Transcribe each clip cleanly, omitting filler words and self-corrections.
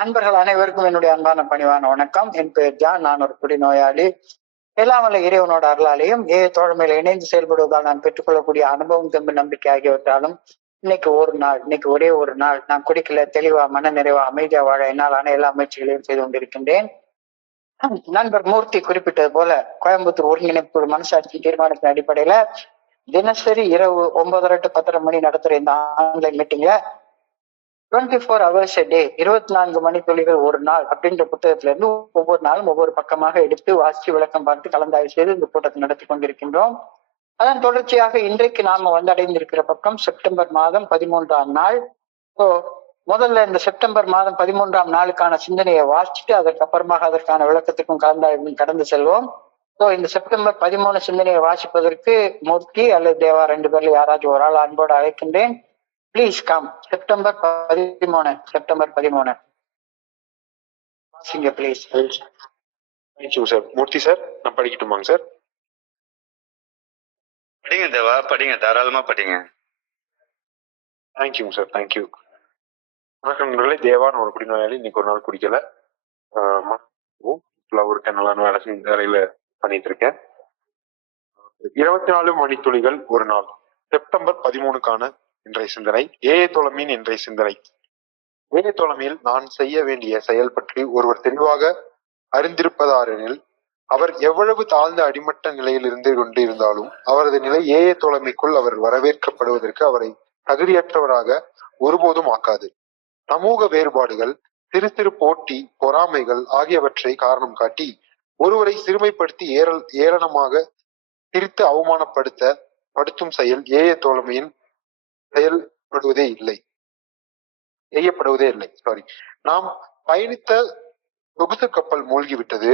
நண்பர்கள் அனைவருக்கும் என்னுடைய அன்பான பணிவான வணக்கம். என் பெயர் ஜான். நான் ஒரு குடிநோயாளி. எல்லாம் வல்ல இறைவனோட அருளாலையும் தோழமையில இணைந்து செயல்படுவதால் நான் பெற்றுக்கொள்ளக்கூடிய அனுபவம், தெம்பு, நம்பிக்கை ஆகியவற்றாலும் இன்னைக்கு ஒரே ஒரு நாள் நான் குடிக்கல, தெளிவா, மன நிறைவா, அமைதியா வாழ என்னாலான எல்லா முயற்சிகளையும் செய்து கொண்டிருக்கின்றேன். நண்பர் மூர்த்தி குறிப்பிட்டது போல கோயம்புத்தூர் ஒருங்கிணைப்பு மனசாட்சி தீர்மானத்தின் அடிப்படையில தினசரி இரவு 9:30 to 10:30 மணி நடத்துற இந்த ஆன்லைன் மீட்டிங்ல 24 hours a day, 24 மணித்துளிகள் ஒரு நாள் அப்படின்ற புத்தகத்துல இருந்து ஒவ்வொரு நாளும் ஒவ்வொரு பக்கமாக எடுத்து வாசிச்சு விளக்கம் பார்த்து கலந்தாய்வு செய்து இந்த கூட்டத்தை நடத்தி கொண்டிருக்கின்றோம். அதன் தொடர்ச்சியாக இன்றைக்கு நாம வந்தடைந்திருக்கிற பக்கம் செப்டம்பர் மாதம் 13ஆம் நாள். முதல்ல இந்த செப்டம்பர் மாதம் 13ஆம் நாளுக்கான சிந்தனையை வாசிச்சுட்டு அதற்கப்புறமாக அதற்கான விளக்கத்துக்கும் கலந்தாய்வும் கடந்து செல்வோம். இந்த செப்டம்பர் 13 சிந்தனையை வாசிப்பதற்கு மூர்த்தி அல்லது தேவா 2 பேர்ல யாராச்சும் ஒரு ஆள் அன்போடு அழைக்கின்றேன். Please come. செப்டம்பர் 13 வாசிங்க please. Thank you sir. Murthy sir, நான் படிக்கட்டுமாங்க சார்? படிங்க தேவா, படிங்க, தாராளமா படிங்க. தேங்க்யூங்க சார், தேங்க்யூ. வணக்கம் நண்பர்களே, தேவான்னு ஒரு குடிநோயாளி. இன்னைக்கு ஒரு நாள் குடிக்கல, ஒரு நல்லான வேலையில பண்ணிட்டு இருக்கேன். 24 மணித்துளிகள் ஒரு நாள். செப்டம்பர் 13க்கான இன்றைய சிந்தனை தோழமையின் இன்றைய சிந்தனை. தோழமையில் நான் செய்ய வேண்டிய செயல் பற்றி ஒருவர் தெளிவாக அறிந்திருப்பதாரெனில் அவர் எவ்வளவு தாழ்ந்த அடிமட்ட நிலையில் இருந்து கொண்டு இருந்தாலும் அவரது நிலை தோழமைக்குள் அவர் வரவேற்கப்படுவதற்கு அவரை தகுதியற்றவராக ஒருபோதும் ஆக்காது. சமூக வேறுபாடுகள், சிறு சிறு போட்டி, பொறாமைகள் ஆகியவற்றை காரணம் காட்டி ஒருவரை சிறுமைப்படுத்தி ஏளனமாக திரித்து அவமானப்படுத்தும் செயல் தோழமையின் செய்யப்படுவதே இல்லை. நாம் பயணித்த சொகுசு கப்பல் மூழ்கிவிட்டது.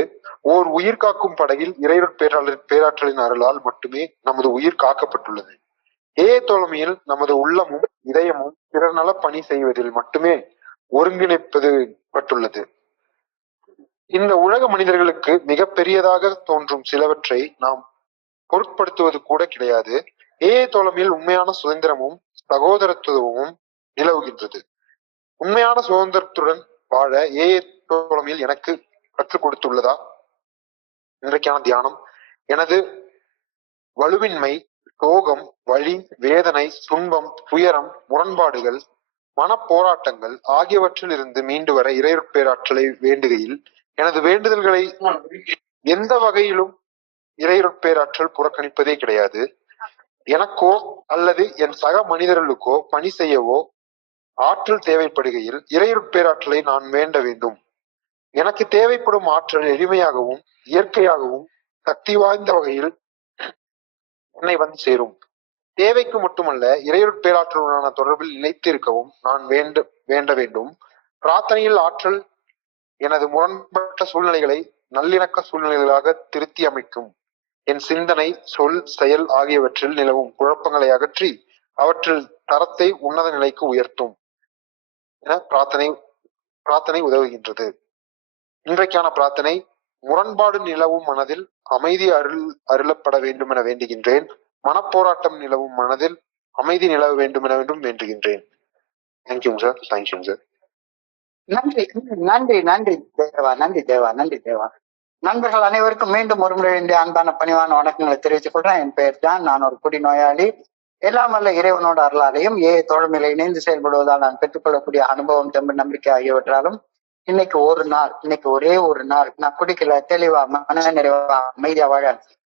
ஓர் உயிர் காக்கும் படகில் இறைவர் பேராற்றலின் அருளால் மட்டுமே நமது உயிர் காக்கப்பட்டுள்ளது. தோழமையில் நமது உள்ளமும் இதயமும் பிறர் நல பணி செய்வதில் மட்டுமே ஒருங்கிணைப்பது பட்டுள்ளது. இந்த உலக மனிதர்களுக்கு மிக பெரியதாக தோன்றும் சிலவற்றை நாம் பொருட்படுத்துவது கூட கிடையாது. தோழமையில் உண்மையான சுதந்திரமும் சகோதரத்துவமும் நிலவுகின்றது. உண்மையான சுதந்திரத்துடன் வாழ தோழமையில் எனக்கு கற்றுக் கொடுத்துள்ளதா? இன்றைக்கான தியானம். எனது வலுவின்மை, சோகம், வலி, வேதனை, துன்பம், துயரம், முரண்பாடுகள், மனப்போராட்டங்கள் ஆகியவற்றில் இருந்து மீண்டு வர இறைவர் பேராற்றலை வேண்டுகையில் எனது வேண்டுதல்களை எந்த வகையிலும் இறைவர் பேராற்றல் புறக்கணிப்பதே கிடையாது. எனக்கோ அல்லது என் சக மனிதர்களுக்கோ பணி செய்யவோ ஆற்றல் தேவைப்படுகையில் இறைவர் பேராற்றலை நான் வேண்ட வேண்டும். எனக்கு தேவைப்படும் ஆற்றல் எளிமையாகவும் இயற்கையாகவும் சக்தி வாய்ந்த வகையில் என்னை வந்து சேரும். தேவைக்கு மட்டுமல்ல, இறைவர் பேராற்றலுடனான தொடர்பில் நிலைத்து இருக்கவும் நான் வேண்ட வேண்டும். பிரார்த்தனையில் ஆற்றல் எனது முரண்பட்ட சூழ்நிலைகளை நல்லிணக்க சூழ்நிலைகளாக திருத்தி அமைக்கும். என் சிந்தனை, சொல், செயல் ஆகியவற்றில் நிலவும் குழப்பங்களை அகற்றி அவற்றில் தரத்தை உன்னத நிலைக்கு உயர்த்தும் என பிரார்த்தனை உதவுகின்றது. இன்றைக்கான பிரார்த்தனை: முரண்பாடு நிலவும் மனதில் அமைதி அருளப்பட வேண்டும் என வேண்டுகின்றேன். மனப்போராட்டம் நிலவும் மனதில் அமைதி நிலவ வேண்டும் என வேண்டுகின்றேன். தேங்க்யூங்க சார், தேங்க்யூங்க சார். நன்றி நன்றி நன்றி தேவா, நன்றி தேவா, நன்றி தேவா. நண்பர்கள் அனைவருக்கும் மீண்டும் ஒரு முறை அன்பான பணிவான வணக்கங்களை தெரிவித்துக் கொள்றேன். என் பெயர் தான். நான் ஒரு குடிநோயாளி. எல்லாம் வல்ல இறைவனோட அருளாலையும் தோழமையில இணைந்து செயல்படுவதால் நான் பெற்றுக்கொள்ளக்கூடிய அனுபவம், தெம்பு, நம்பிக்கை ஆகியவற்றாலும் இன்னைக்கு ஒரே ஒரு நாள் நான் குடிக்கல, தெளிவா, மன நிறைவா, அமைதியா வாழ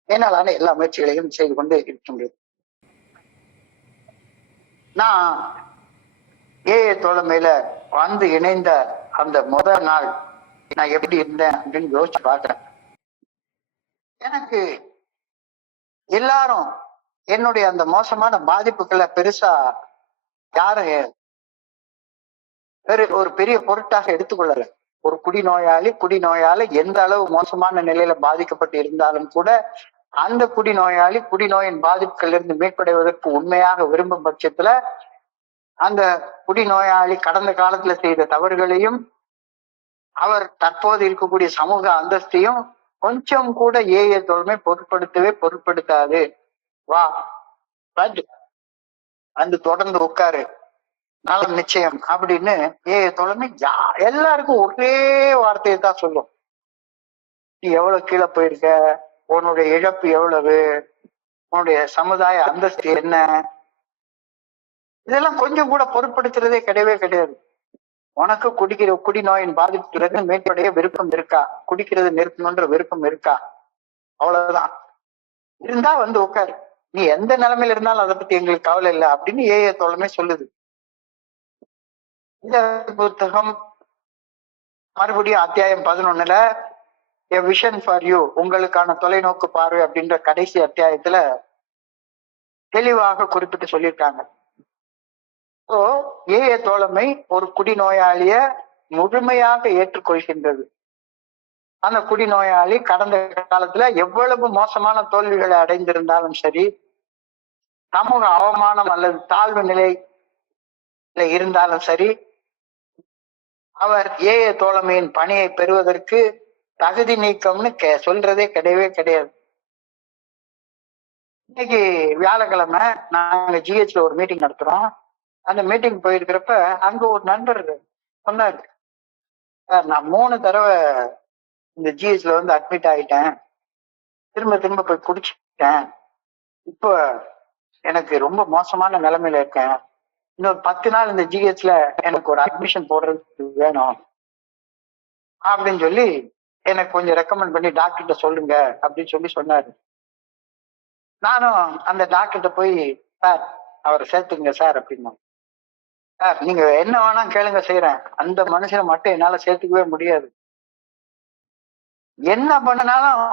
என்னாலான எல்லா முயற்சிகளையும் செய்து கொண்டு இருக்கின்றேன். நான் தோழமையில வந்து இணைந்த அந்த முதல் நாள் நான் எப்படி இருந்தேன் அப்படின்னு யோசிச்சு பாக்குறேன். எனக்கு எல்லாரும் என்னுடைய அந்த மோசமான பாதிப்புகளை பெருசா யாரும் ஒரு பெரிய பொருட்டாக எடுத்துக்கொள்ளல. ஒரு குடிநோயாளி எந்த அளவு மோசமான நிலையில பாதிக்கப்பட்டு இருந்தாலும் கூட அந்த குடிநோயின் பாதிப்புகள் இருந்து மீட்படைவதற்கு உண்மையாக விரும்பும் பட்சத்துல அந்த குடிநோயாளி கடந்த காலத்துல செய்த தவறுகளையும் அவர் தற்போது இருக்கக்கூடிய சமூக அந்தஸ்தையும் கொஞ்சம் கூட தோழமை பொருட்படுத்தாது. வா வந்து தொடர்ந்து உட்காரு, நலம் நிச்சயம் அப்படின்னு தோழமை எல்லாருக்கும் ஒரே வார்த்தையை தான் சொல்லும். நீ எவ்வளவு கீழே போயிருக்க, உன்னுடைய இழப்பு எவ்வளவு, உன்னுடைய சமுதாய அந்தஸ்து என்ன, இதெல்லாம் கொஞ்சம் கூட பொருட்படுத்துறதே கிடையவே கிடையாது. உனக்கு குடி நோயின் பாதிப்புக்கு மேற்படைய விருப்பம் இருக்கா, குடிக்கிறது நிறுத்தணுன்ற விருப்பம் இருக்கா, அவ்வளவுதான். இருந்தா வந்து உட்காரு, நீ எந்த நிலைமையில இருந்தாலும் அதை பத்தி எங்களுக்கு கவலை இல்லை அப்படின்னு தோழமை சொல்லுது. இந்த புத்தகம் மறுபடியும் அத்தியாயம் 11ல எ விஷன் ஃபார் யூ, உங்களுக்கான தொலைநோக்கு பார்வை அப்படின்ற கடைசி அத்தியாயத்துல தெளிவாக குறிப்பிட்டு சொல்லியிருக்காங்க. தோழமை ஒரு குடிநோயாளிய முழுமையாக ஏற்றுக்கொள்கின்றது. அந்த குடிநோயாளி கடந்த காலத்துல எவ்வளவு மோசமான தோல்விகளை அடைந்திருந்தாலும் சரி, சமூக அவமானம் அல்லது தாழ்வு நிலையில இருந்தாலும் சரி, அவர் தோழமையின் பணியை பெறுவதற்கு தகுதி நீக்கம்னு சொல்றதே கிடையவே கிடையாது. இன்னைக்கு வியாழக்கிழமை நாங்க ஜிஹெச்ல ஒரு மீட்டிங் நடத்துறோம். அந்த மீட்டிங் போயிருக்கிறப்ப அங்க ஒரு நண்பர் சொன்னாரு, சார் நான் 3 தடவை இந்த ஜிஹெச்ல வந்து அட்மிட் ஆயிட்டேன், திரும்ப போய் குடிச்சிட்டேன், இப்போ எனக்கு ரொம்ப மோசமான நிலைமையில இருக்கேன், இன்னொரு 10 நாள் இந்த ஜிஹெச்ல எனக்கு ஒரு அட்மிஷன் போடுறதுக்கு வேணும் அப்படின்னு சொல்லி எனக்கு கொஞ்சம் ரெக்கமெண்ட் பண்ணி டாக்டர்கிட்ட சொல்லுங்க அப்படின்னு சொல்லி சொன்னாரு. நானும் அந்த டாக்டர்கிட்ட போய், சார் அவரை சேர்த்துங்க சார் அப்படின்னா, சார் நீங்க என்ன வேணா கேளுங்க செய்யறேன், அந்த மனுஷனை மட்டும் என்னால சேர்த்துக்கவே முடியாது, என்ன பண்ணனாலும்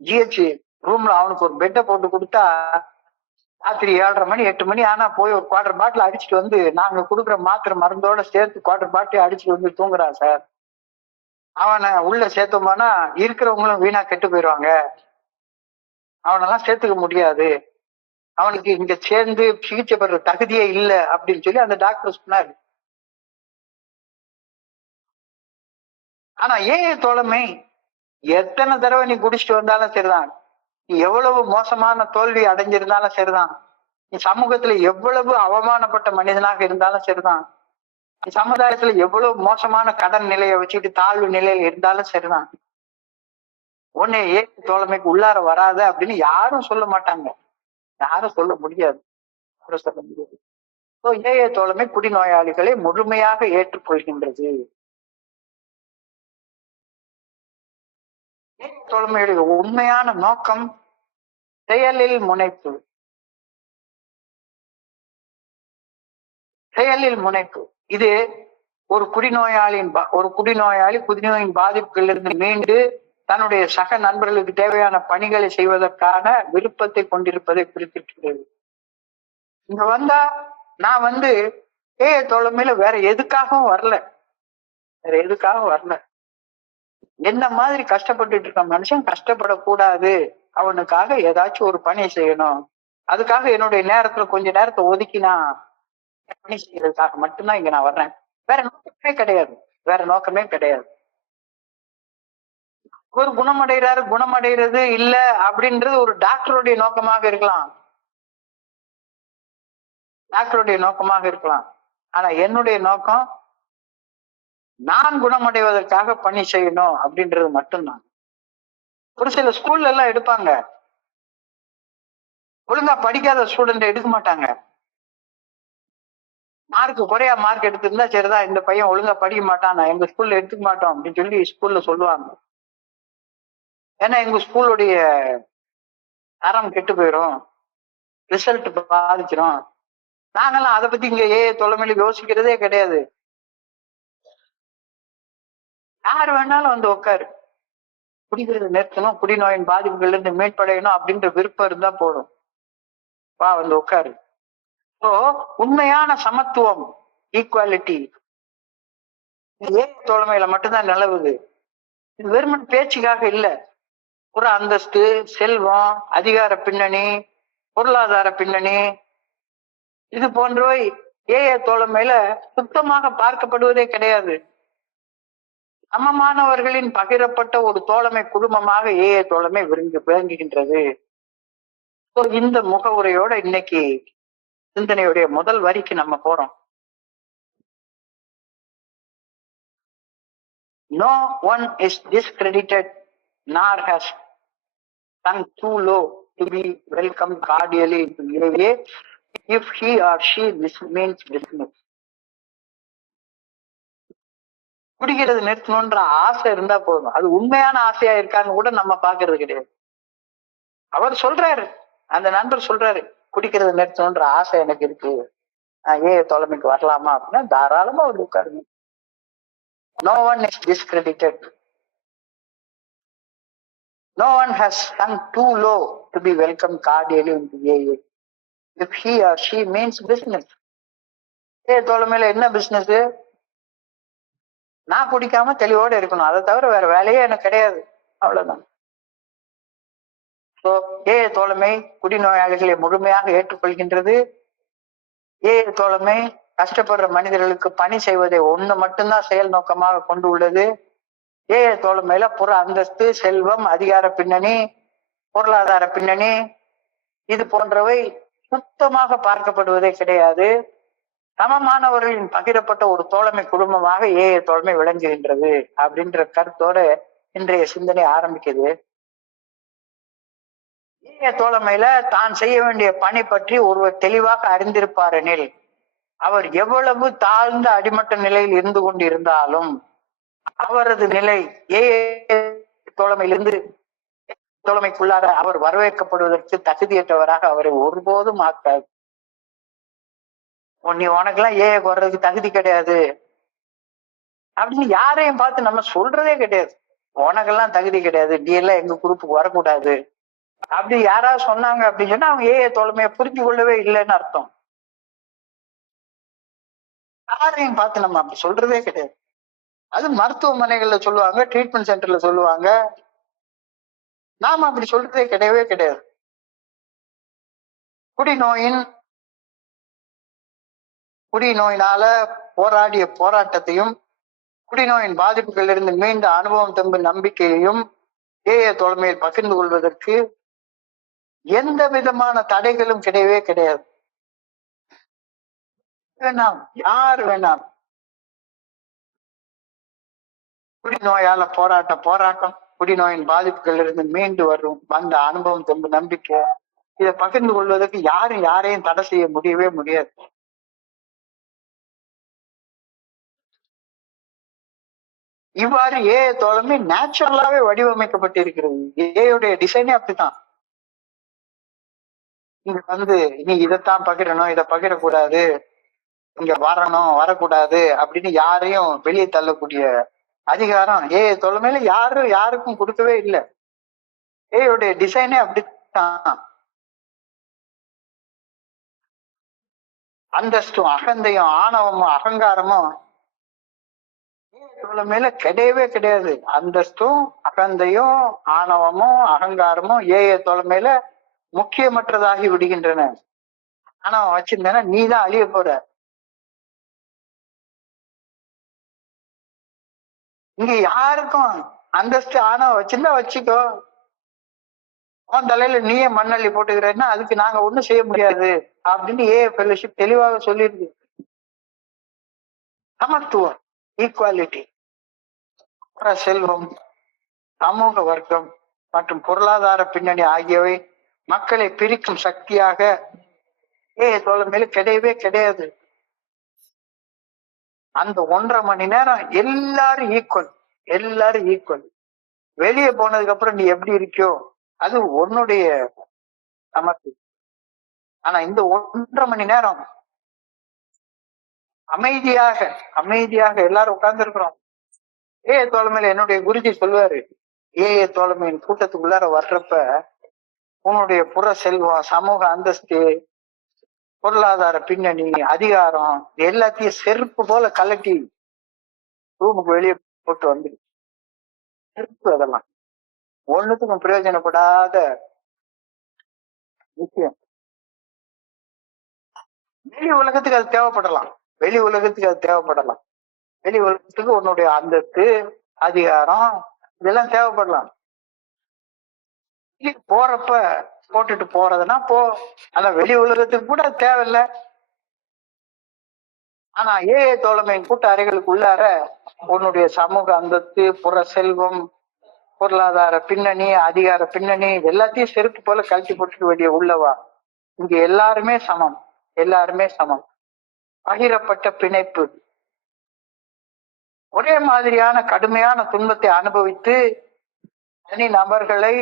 ஜிஹெச் ரூம்ல அவனுக்கு ஒரு பெட்டை போட்டு கொடுத்தா ராத்திரி 7:30 மணி 8 மணி ஆனா போய் ஒரு 1/4 பாட்டில் அடிச்சுட்டு வந்து நாங்க கொடுக்குற மாத்திரை மருந்தோட சேர்த்து 1/4 பாட்டில் அடிச்சுட்டு வந்து தூங்குறான் சார். அவனை உள்ள சேர்த்தோம்னா இருக்கிறவங்களும் வீணா கெட்டு போயிடுவாங்க, அவனெல்லாம் சேர்த்துக்க முடியாது, அவனுக்கு இங்க சேர்ந்து சிகிச்சை பெற தகுதியே இல்லை அப்படின்னு சொல்லி அந்த டாக்டர் சொன்னாரு. ஆனா தோழமை எத்தனை தடவை நீ குடிச்சிட்டு வந்தாலும் சரிதான், நீ எவ்வளவு மோசமான தோல்வி அடைஞ்சிருந்தாலும் சரிதான், நீ சமூகத்துல எவ்வளவு அவமானப்பட்ட மனிதனாக இருந்தாலும் சரிதான், நீ சமுதாயத்துல எவ்வளவு மோசமான கடன் நிலையை வச்சுட்டு தாழ்வு நிலையில இருந்தாலும் சரிதான், உன்னை தோழமைக்கு உள்ளார வராது அப்படின்னு யாரும் சொல்ல மாட்டாங்க, யாரும் சொல்ல முடியாது. தோழமை குடிநோயாளிகளை முழுமையாக ஏற்றுக்கொள்கின்றது. தோழமையுடைய உண்மையான நோக்கம் செயலில் முனைப்பு. செயலில் முனைப்பு இது ஒரு குடிநோயாளி குடிநோயின் பாதிப்புகளிலிருந்து மீண்டு தன்னுடைய சக நண்பர்களுக்கு தேவையான பணிகளை செய்வதற்கான விருப்பத்தை கொண்டிருப்பதை குறிப்பிட்டிருக்கிறது. இங்க வந்தா நான் வந்து தோழமையில வேற எதுக்காகவும் வரல, என்ன மாதிரி கஷ்டப்பட்டுட்டு இருக்க மனுஷன் கஷ்டப்படக்கூடாது, அவனுக்காக ஏதாச்சும் ஒரு பணி செய்யணும், அதுக்காக என்னுடைய நேரத்துல கொஞ்ச நேரத்தை ஒதுக்கி நான் பணி செய்யறதுக்காக மட்டும்தான் இங்க நான் வர்றேன், வேற நோக்கமே கிடையாது. ஒரு குணமடைகிறது இல்ல அப்படின்றது ஒரு டாக்டருடைய நோக்கமாக இருக்கலாம், ஆனா என்னுடைய நோக்கம் நான் குணமடைவதற்காக பணி செய்யணும் அப்படின்றது மட்டும்தான். ஒரு சில ஸ்கூல்ல எல்லாம் எடுப்பாங்க, ஒழுங்கா படிக்காத ஸ்டூடெண்ட் எடுக்க மாட்டாங்க, குறையா மார்க் எடுத்திருந்தா சரிதான், இந்த பையன் ஒழுங்கா படிக்க மாட்டான், நான் எங்க ஸ்கூல்ல எடுத்துக்க மாட்டோம் அப்படின்னு சொல்லி ஸ்கூல்ல சொல்லுவாங்க. ஏன்னா எங்க ஸ்கூலுடைய தரம் கெட்டு போயிடும், ரிசல்ட் பாதிச்சிடும். நாங்கெல்லாம் அதை பத்தி இங்க தொலைமையில யோசிக்கிறதே கிடையாது. யார் வேணாலும் வந்து உட்காரு, குடிக்கிறது நிறுத்தணும், குடிநோயின் பாதிப்புகள்ல இருந்து மீட்படையணும் அப்படின்ற விருப்பம் இருந்தா போதும், வா வந்து உட்காரு. உண்மையான சமத்துவம், ஈக்குவாலிட்டி தோழமையில மட்டும்தான் நிலவுது. இது வெறுமன் பேச்சுக்காக இல்ல. ஒரு அந்தஸ்து, செல்வம், அதிகார பின்னணி, பொருளாதார பின்னணி, இது போன்றவை தோழமையில சுத்தமாக பார்க்கப்படுவதே கிடையாது. சமமானவர்களின் பகிரப்பட்ட ஒரு தோழமை குடும்பமாக தோழமை விளங்குகின்றது. இந்த முகவுரையோட இன்னைக்கு சிந்தனையுடைய முதல் வரிக்கு நம்ம போறோம். No one is discredited nor has sunk too low to be welcomed cordially into AA if he or she means business. குடிக்கிறது நிறுத்தணும்ன்ற ஆசை இருந்தா போதும். அது உண்மையான ஆசையா இருக்கான்னு கூட நம்ம பாக்குறது கிடையாது. அவர் சொல்றாரு, அந்த நண்பர் சொல்றாரு, குடிக்கிறது நிறுத்தணும்ன்ற ஆசை எனக்கு இருக்கு, நான் தலைமைக்கு வரலாமா அப்படின்னா தாராளமா அவர் உட்காருங்க. No one is discredited. No one has sunk too low to be welcomed cordially into AA if he or she means business. தலைமையில என்ன பிசினஸ்? நான் குடிக்காம தெளிவோட இருக்கணும், அதை தவிர வேற வேலையே எனக்கு கிடையாது, அவ்வளவுதான். தோழமை குடிநோயாளிகளை முழுமையாக ஏற்றுக்கொள்கின்றது. தோழமை கஷ்டப்படுற மனிதர்களுக்கு பணி செய்வதை ஒண்ணு மட்டும்தான் செயல் நோக்கமாக கொண்டு உள்ளது. தோழமையில புற அந்தஸ்து, செல்வம், அதிகார பின்னணி, பொருளாதார பின்னணி இது போன்றவை சுத்தமாக பார்க்கப்படுவதே கிடையாது. சமமானவர்களின் பகிரப்பட்ட ஒரு தோழமை குடும்பமாக தோழமை விளங்குகின்றது அப்படின்ற கருத்தோட இன்றைய சிந்தனை ஆரம்பிக்குது. தோழமையில தான் செய்ய வேண்டிய பணி பற்றி ஒருவர் தெளிவாக அறிந்திருப்பார் எனில் அவர் எவ்வளவு தாழ்ந்த அடிமட்ட நிலையில் இருந்து கொண்டிருந்தாலும் அவரது நிலை தோழமையிலிருந்து தோழமைக்குள்ளார அவர் வரவேற்கப்படுவதற்கு தகுதியற்றவராக அவரை ஒருபோதும் ஆக்காது. நீ உனக்கெல்லாம் வர்றதுக்கு தகுதி கிடையாது அப்படின்னு யாரையும் பார்த்து நம்ம சொல்றதே கிடையாது. உனக்கெல்லாம் தகுதி கிடையாது, நீ எல்லாம் எங்க குரூப்புக்கு வரக்கூடாது அப்படி யாராவது சொன்னாங்க அப்படின்னு சொன்னா அவங்க தோழமையை புரிஞ்சு கொள்ளவே இல்லைன்னு அர்த்தம். யாரையும் பார்த்து நம்ம அப்படி சொல்றதே கிடையாது. அது மருத்துவமனைகள்ல சொல்லுவாங்க, ட்ரீட்மெண்ட் சென்டர்ல சொல்லுவாங்க, நாம அப்படி சொல்றதே கிடையவே கிடையாது. குடிநோயினால போராடிய போராட்டத்தையும் குடிநோயின் பாதிப்புகளிலிருந்து மீண்ட அனுபவம் தம்பு நம்பிக்கையையும் தோழமையில் பகிர்ந்து கொள்வதற்கு எந்த விதமான தடைகளும் கிடையவே கிடையாது. வேணாம், யார் வேணாம். குடிநோயால போராட்டம், குடிநோயின் பாதிப்புகள் இருந்து மீண்டு வந்த அனுபவம் தம்பு நம்பிக்கை இதை பகிர்ந்து கொள்வதற்கு யாரையும் தடை செய்ய முடியவே முடியாது. இவ்வாறு தோழமை நேச்சுரலாவே வடிவமைக்கப்பட்டிருக்கிறது. ஏயுடைய டிசைனே அப்படித்தான். இங்க நீ இதைத்தான் பகிரணும், இதை பகிரக்கூடாது, இங்க வரணும் வரக்கூடாது அப்படின்னு யாரையும் வெளியே தள்ளக்கூடிய அதிகாரம் தோழமையில யாருக்கும் கொடுக்கவே இல்லை. ஏயுடைய டிசைனே அப்படித்தான். அந்தஸ்தும் அகந்தையும் ஆணவமும் அகங்காரமும் தோழமையில கிடையவே கிடையாது. அந்தஸ்தும் அகந்தையும் ஆணவமும் அகங்காரமும் தோழமையில முக்கியமற்றதாகி விடுகின்றன. ஆணவம் வச்சிருந்தேன்னா நீதான் அழிய போற. இங்க யாருக்கும் அந்தஸ்து ஆணவம் வச்சிருந்தா வச்சுக்கோ, உன் தலையில நீயே மண்ணள்ளி போட்டுக்கிறேன்னா அதுக்கு நாங்க ஒண்ணும் செய்ய முடியாது அப்படின்னு ஃபெல்லோஷிப் தெளிவாக சொல்லியிருக்கு. சமத்துவம், ஈக்குவாலிட்டி, செல்வம், சமூக வர்க்கம் மற்றும் பொருளாதார பின்னணி ஆகியவை மக்களை பிரிக்கும் சக்தியாக தோழமையில கிடையவே கிடையாது. அந்த 1.5 மணி நேரம் எல்லாரும் ஈக்குவல். வெளியே போனதுக்கு அப்புறம் நீ எப்படி இருக்கியோ அது உன்னுடைய சமத்து. ஆனா இந்த 1.5 மணி நேரம் அமைதியாக எல்லாரும் உட்கார்ந்து இருக்கிறோம். தோழமையில என்னுடைய குருஜி சொல்லுவாரு, தோழமையின் கூட்டத்துக்குள்ளார வர்றப்ப உன்னுடைய புற செல்வம், சமூக அந்தஸ்து, பொருளாதார பின்னணி, அதிகாரம் எல்லாத்தையும் செருப்பு போல கலட்டி ரூமுக்கு வெளியே போட்டு வந்து செருப்பு, அதெல்லாம் ஒண்ணுத்துக்கும் பிரயோஜனப்படாத விஷயம். வெளி உலகத்துக்கு அது தேவைப்படலாம், வெளி உலகத்துக்கு உன்னுடைய அந்தஸ்து, அதிகாரம் இதெல்லாம் தேவைப்படலாம். போறப்ப போட்டுட்டு போறதுன்னா போ, ஆனா வெளி உலகத்துக்கு கூட தேவையில்லை. ஆனா ஏஏ தோழமையின் கூட்ட அறைகளுக்கு உள்ளார உன்னுடைய சமூக அந்தஸ்து, புற செல்வம், பொருளாதார பின்னணி, அதிகார பின்னணி எல்லாத்தையும் செருப்பு போல கழட்டி போட்டுக்க வேண்டிய உள்ளவா. இங்க எல்லாருமே சமம், எல்லாருமே சமம். பகிரப்பட்ட பிணைப்பு. ஒரே மாதிரியான கடுமையான துன்பத்தை அனுபவித்து தனி நபர்களை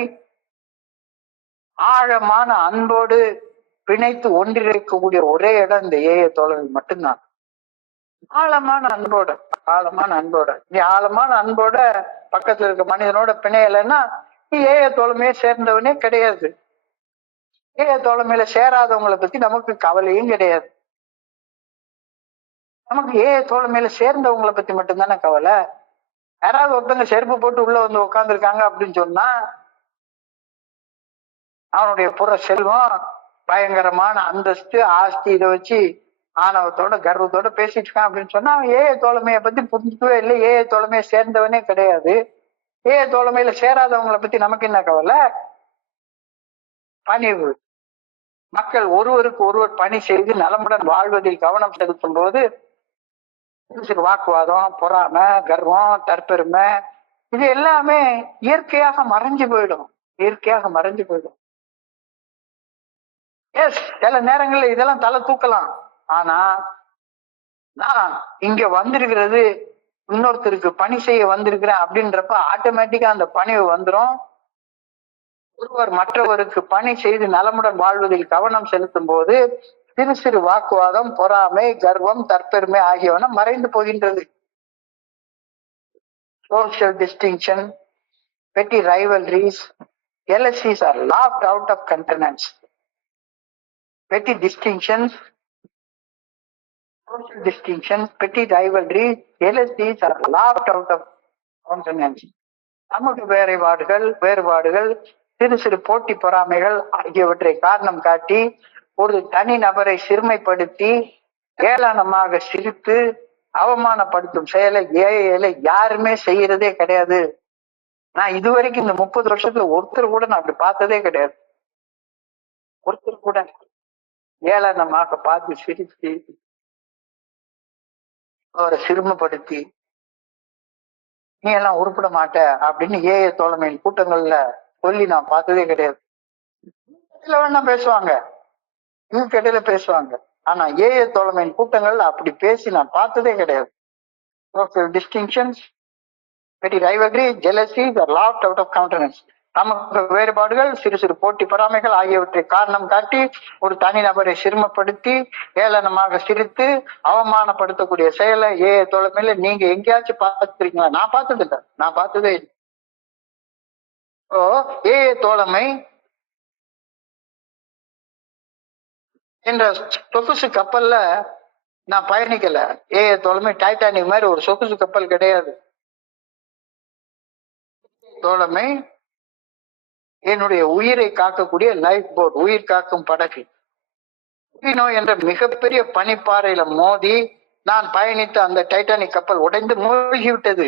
ஆழமான அன்போடு பிணைத்து ஒன்றிணைக்கக்கூடிய ஒரே இடம் இந்த ஏஏ தோழமை மட்டும்தான். ஆழமான அன்போட, ஆழமான அன்போட. நீ ஆழமான அன்போட பக்கத்துல இருக்க மனிதனோட பிணையலைன்னா நீ ஏஏ தோழமையை சேர்ந்தவனே கிடையாது. ஏஏ தோழமையில சேராதவங்களை பத்தி நமக்கு கவலையும் கிடையாது. நமக்கு ஏஏ தோழமையில சேர்ந்தவங்களை பத்தி மட்டும்தானே கவலை. யாராவது ஒருத்தங்க செருப்பு போட்டு உள்ள வந்து உட்காந்துருக்காங்க அப்படின்னு சொன்னா அவனுடைய புற செல்வம், பயங்கரமான அந்தஸ்து, ஆஸ்தி, இதை வச்சு ஆணவத்தோட கர்வத்தோட பேசிட்டு இருக்கான் அப்படின்னு சொன்னா அவன் ஏஏ தோழமையை பத்தி புரிஞ்சுக்கவே இல்லை. ஏஏ தோழமையை சேர்ந்தவனே கிடையாது. ஏஏ தோழமையில சேராதவங்களை பத்தி நமக்கு என்ன கவலை? பணிவு. மக்கள் ஒருவருக்கு ஒருவர் பணி செய்து நலமுடன் வாழ்வதில் கவனம் செலுத்தும் போது வாக்குவாதம், பொறாமை, கர்வம், தற்பெருமை இது எல்லாமே இயற்கையாக மறைஞ்சு போயிடும். இயற்கையாக மறைஞ்சு போயிடும். எஸ், சில நேரங்கள்ல இதெல்லாம் தலை தூக்கலாம். ஆனா நான் இங்க வந்திருக்கிறது இன்னொருத்தருக்கு பணி செய்ய வந்திருக்கிறேன் அப்படின்றப்ப ஆட்டோமேட்டிக்கா அந்த பணிவு வந்துடும். ஒருவர் மற்றவருக்கு பணி செய்து நலமுடன் வாழ்வதில் கவனம் செலுத்தும் போது சிறு சிறு வாக்குவாதம், பொறாமை, கர்வம், தற்பெருமை ஆகியவன மறைந்து போகின்றது. Social distinction, petty rivalries, jealousies are laughed out of countenance. Petty distinctions, social distinctions, petty rivalries, jealousies are laughed out of countenance. சமூக வேறுபாடுகள், சிறு சிறு போட்டி பொறாமைகள் ஆகியவற்றை காரணம் காட்டி ஒரு தனி நபரை சிறுமைப்படுத்தி ஏளனமாக சிரித்து அவமானப்படுத்தும் செயலை ஏஐல யாருமே செய்யறதே கிடையாது. நான் இதுவரைக்கும் இந்த 30 வருஷத்துல ஒருத்தர் கூட நான் அப்படி பார்த்ததே கிடையாது. ஒருத்தர் கூட ஏளனமாக பார்த்து சிரித்து அவரை சிறுமப்படுத்தி நீ எல்லாம் உருப்பிட மாட்ட அப்படின்னு ஏஏ தோழமையின் கூட்டங்கள்ல சொல்லி நான் பார்த்ததே கிடையாது. வேணா பேசுவாங்க, இடையில பேசுவாங்க. ஆனா ஏஏ தோழமையின் கூட்டங்கள்ல அப்படி பேசி நான் பார்த்ததே கிடையாது. Social distinctions, petty rivalry, jealousy are laughed out of countenance. சமூக வேறுபாடுகள், சிறு சிறு போட்டி பொறாமைகள் ஆகியவற்றை காரணம் காட்டி ஒரு தனிநபரை சிறுமப்படுத்தி ஏளனமாக சிரித்து அவமானப்படுத்தக்கூடிய செயலை ஏஏ தோழமையில நீங்க எங்கேயாச்சும் பார்த்துருக்கீங்களா? நான் பார்த்ததே இல்லை. ஏஏ தோழமை என்ற சொகுசு கப்பல்ல நான் பயணிக்கல. ஏஏ தோழமை டைட்டானிக் மாதிரி ஒரு சொகுசு கப்பல் கிடையாது. தோழமை என்னுடைய உயிரை காக்கக்கூடிய லைஃப் போட், உயிர் காக்கும் படகு. நோய் என்ற மிகப்பெரிய பனிப்பாறையில மோதி நான் பயணித்த அந்த டைட்டானிக் கப்பல் உடைந்து மூழ்கிவிட்டது.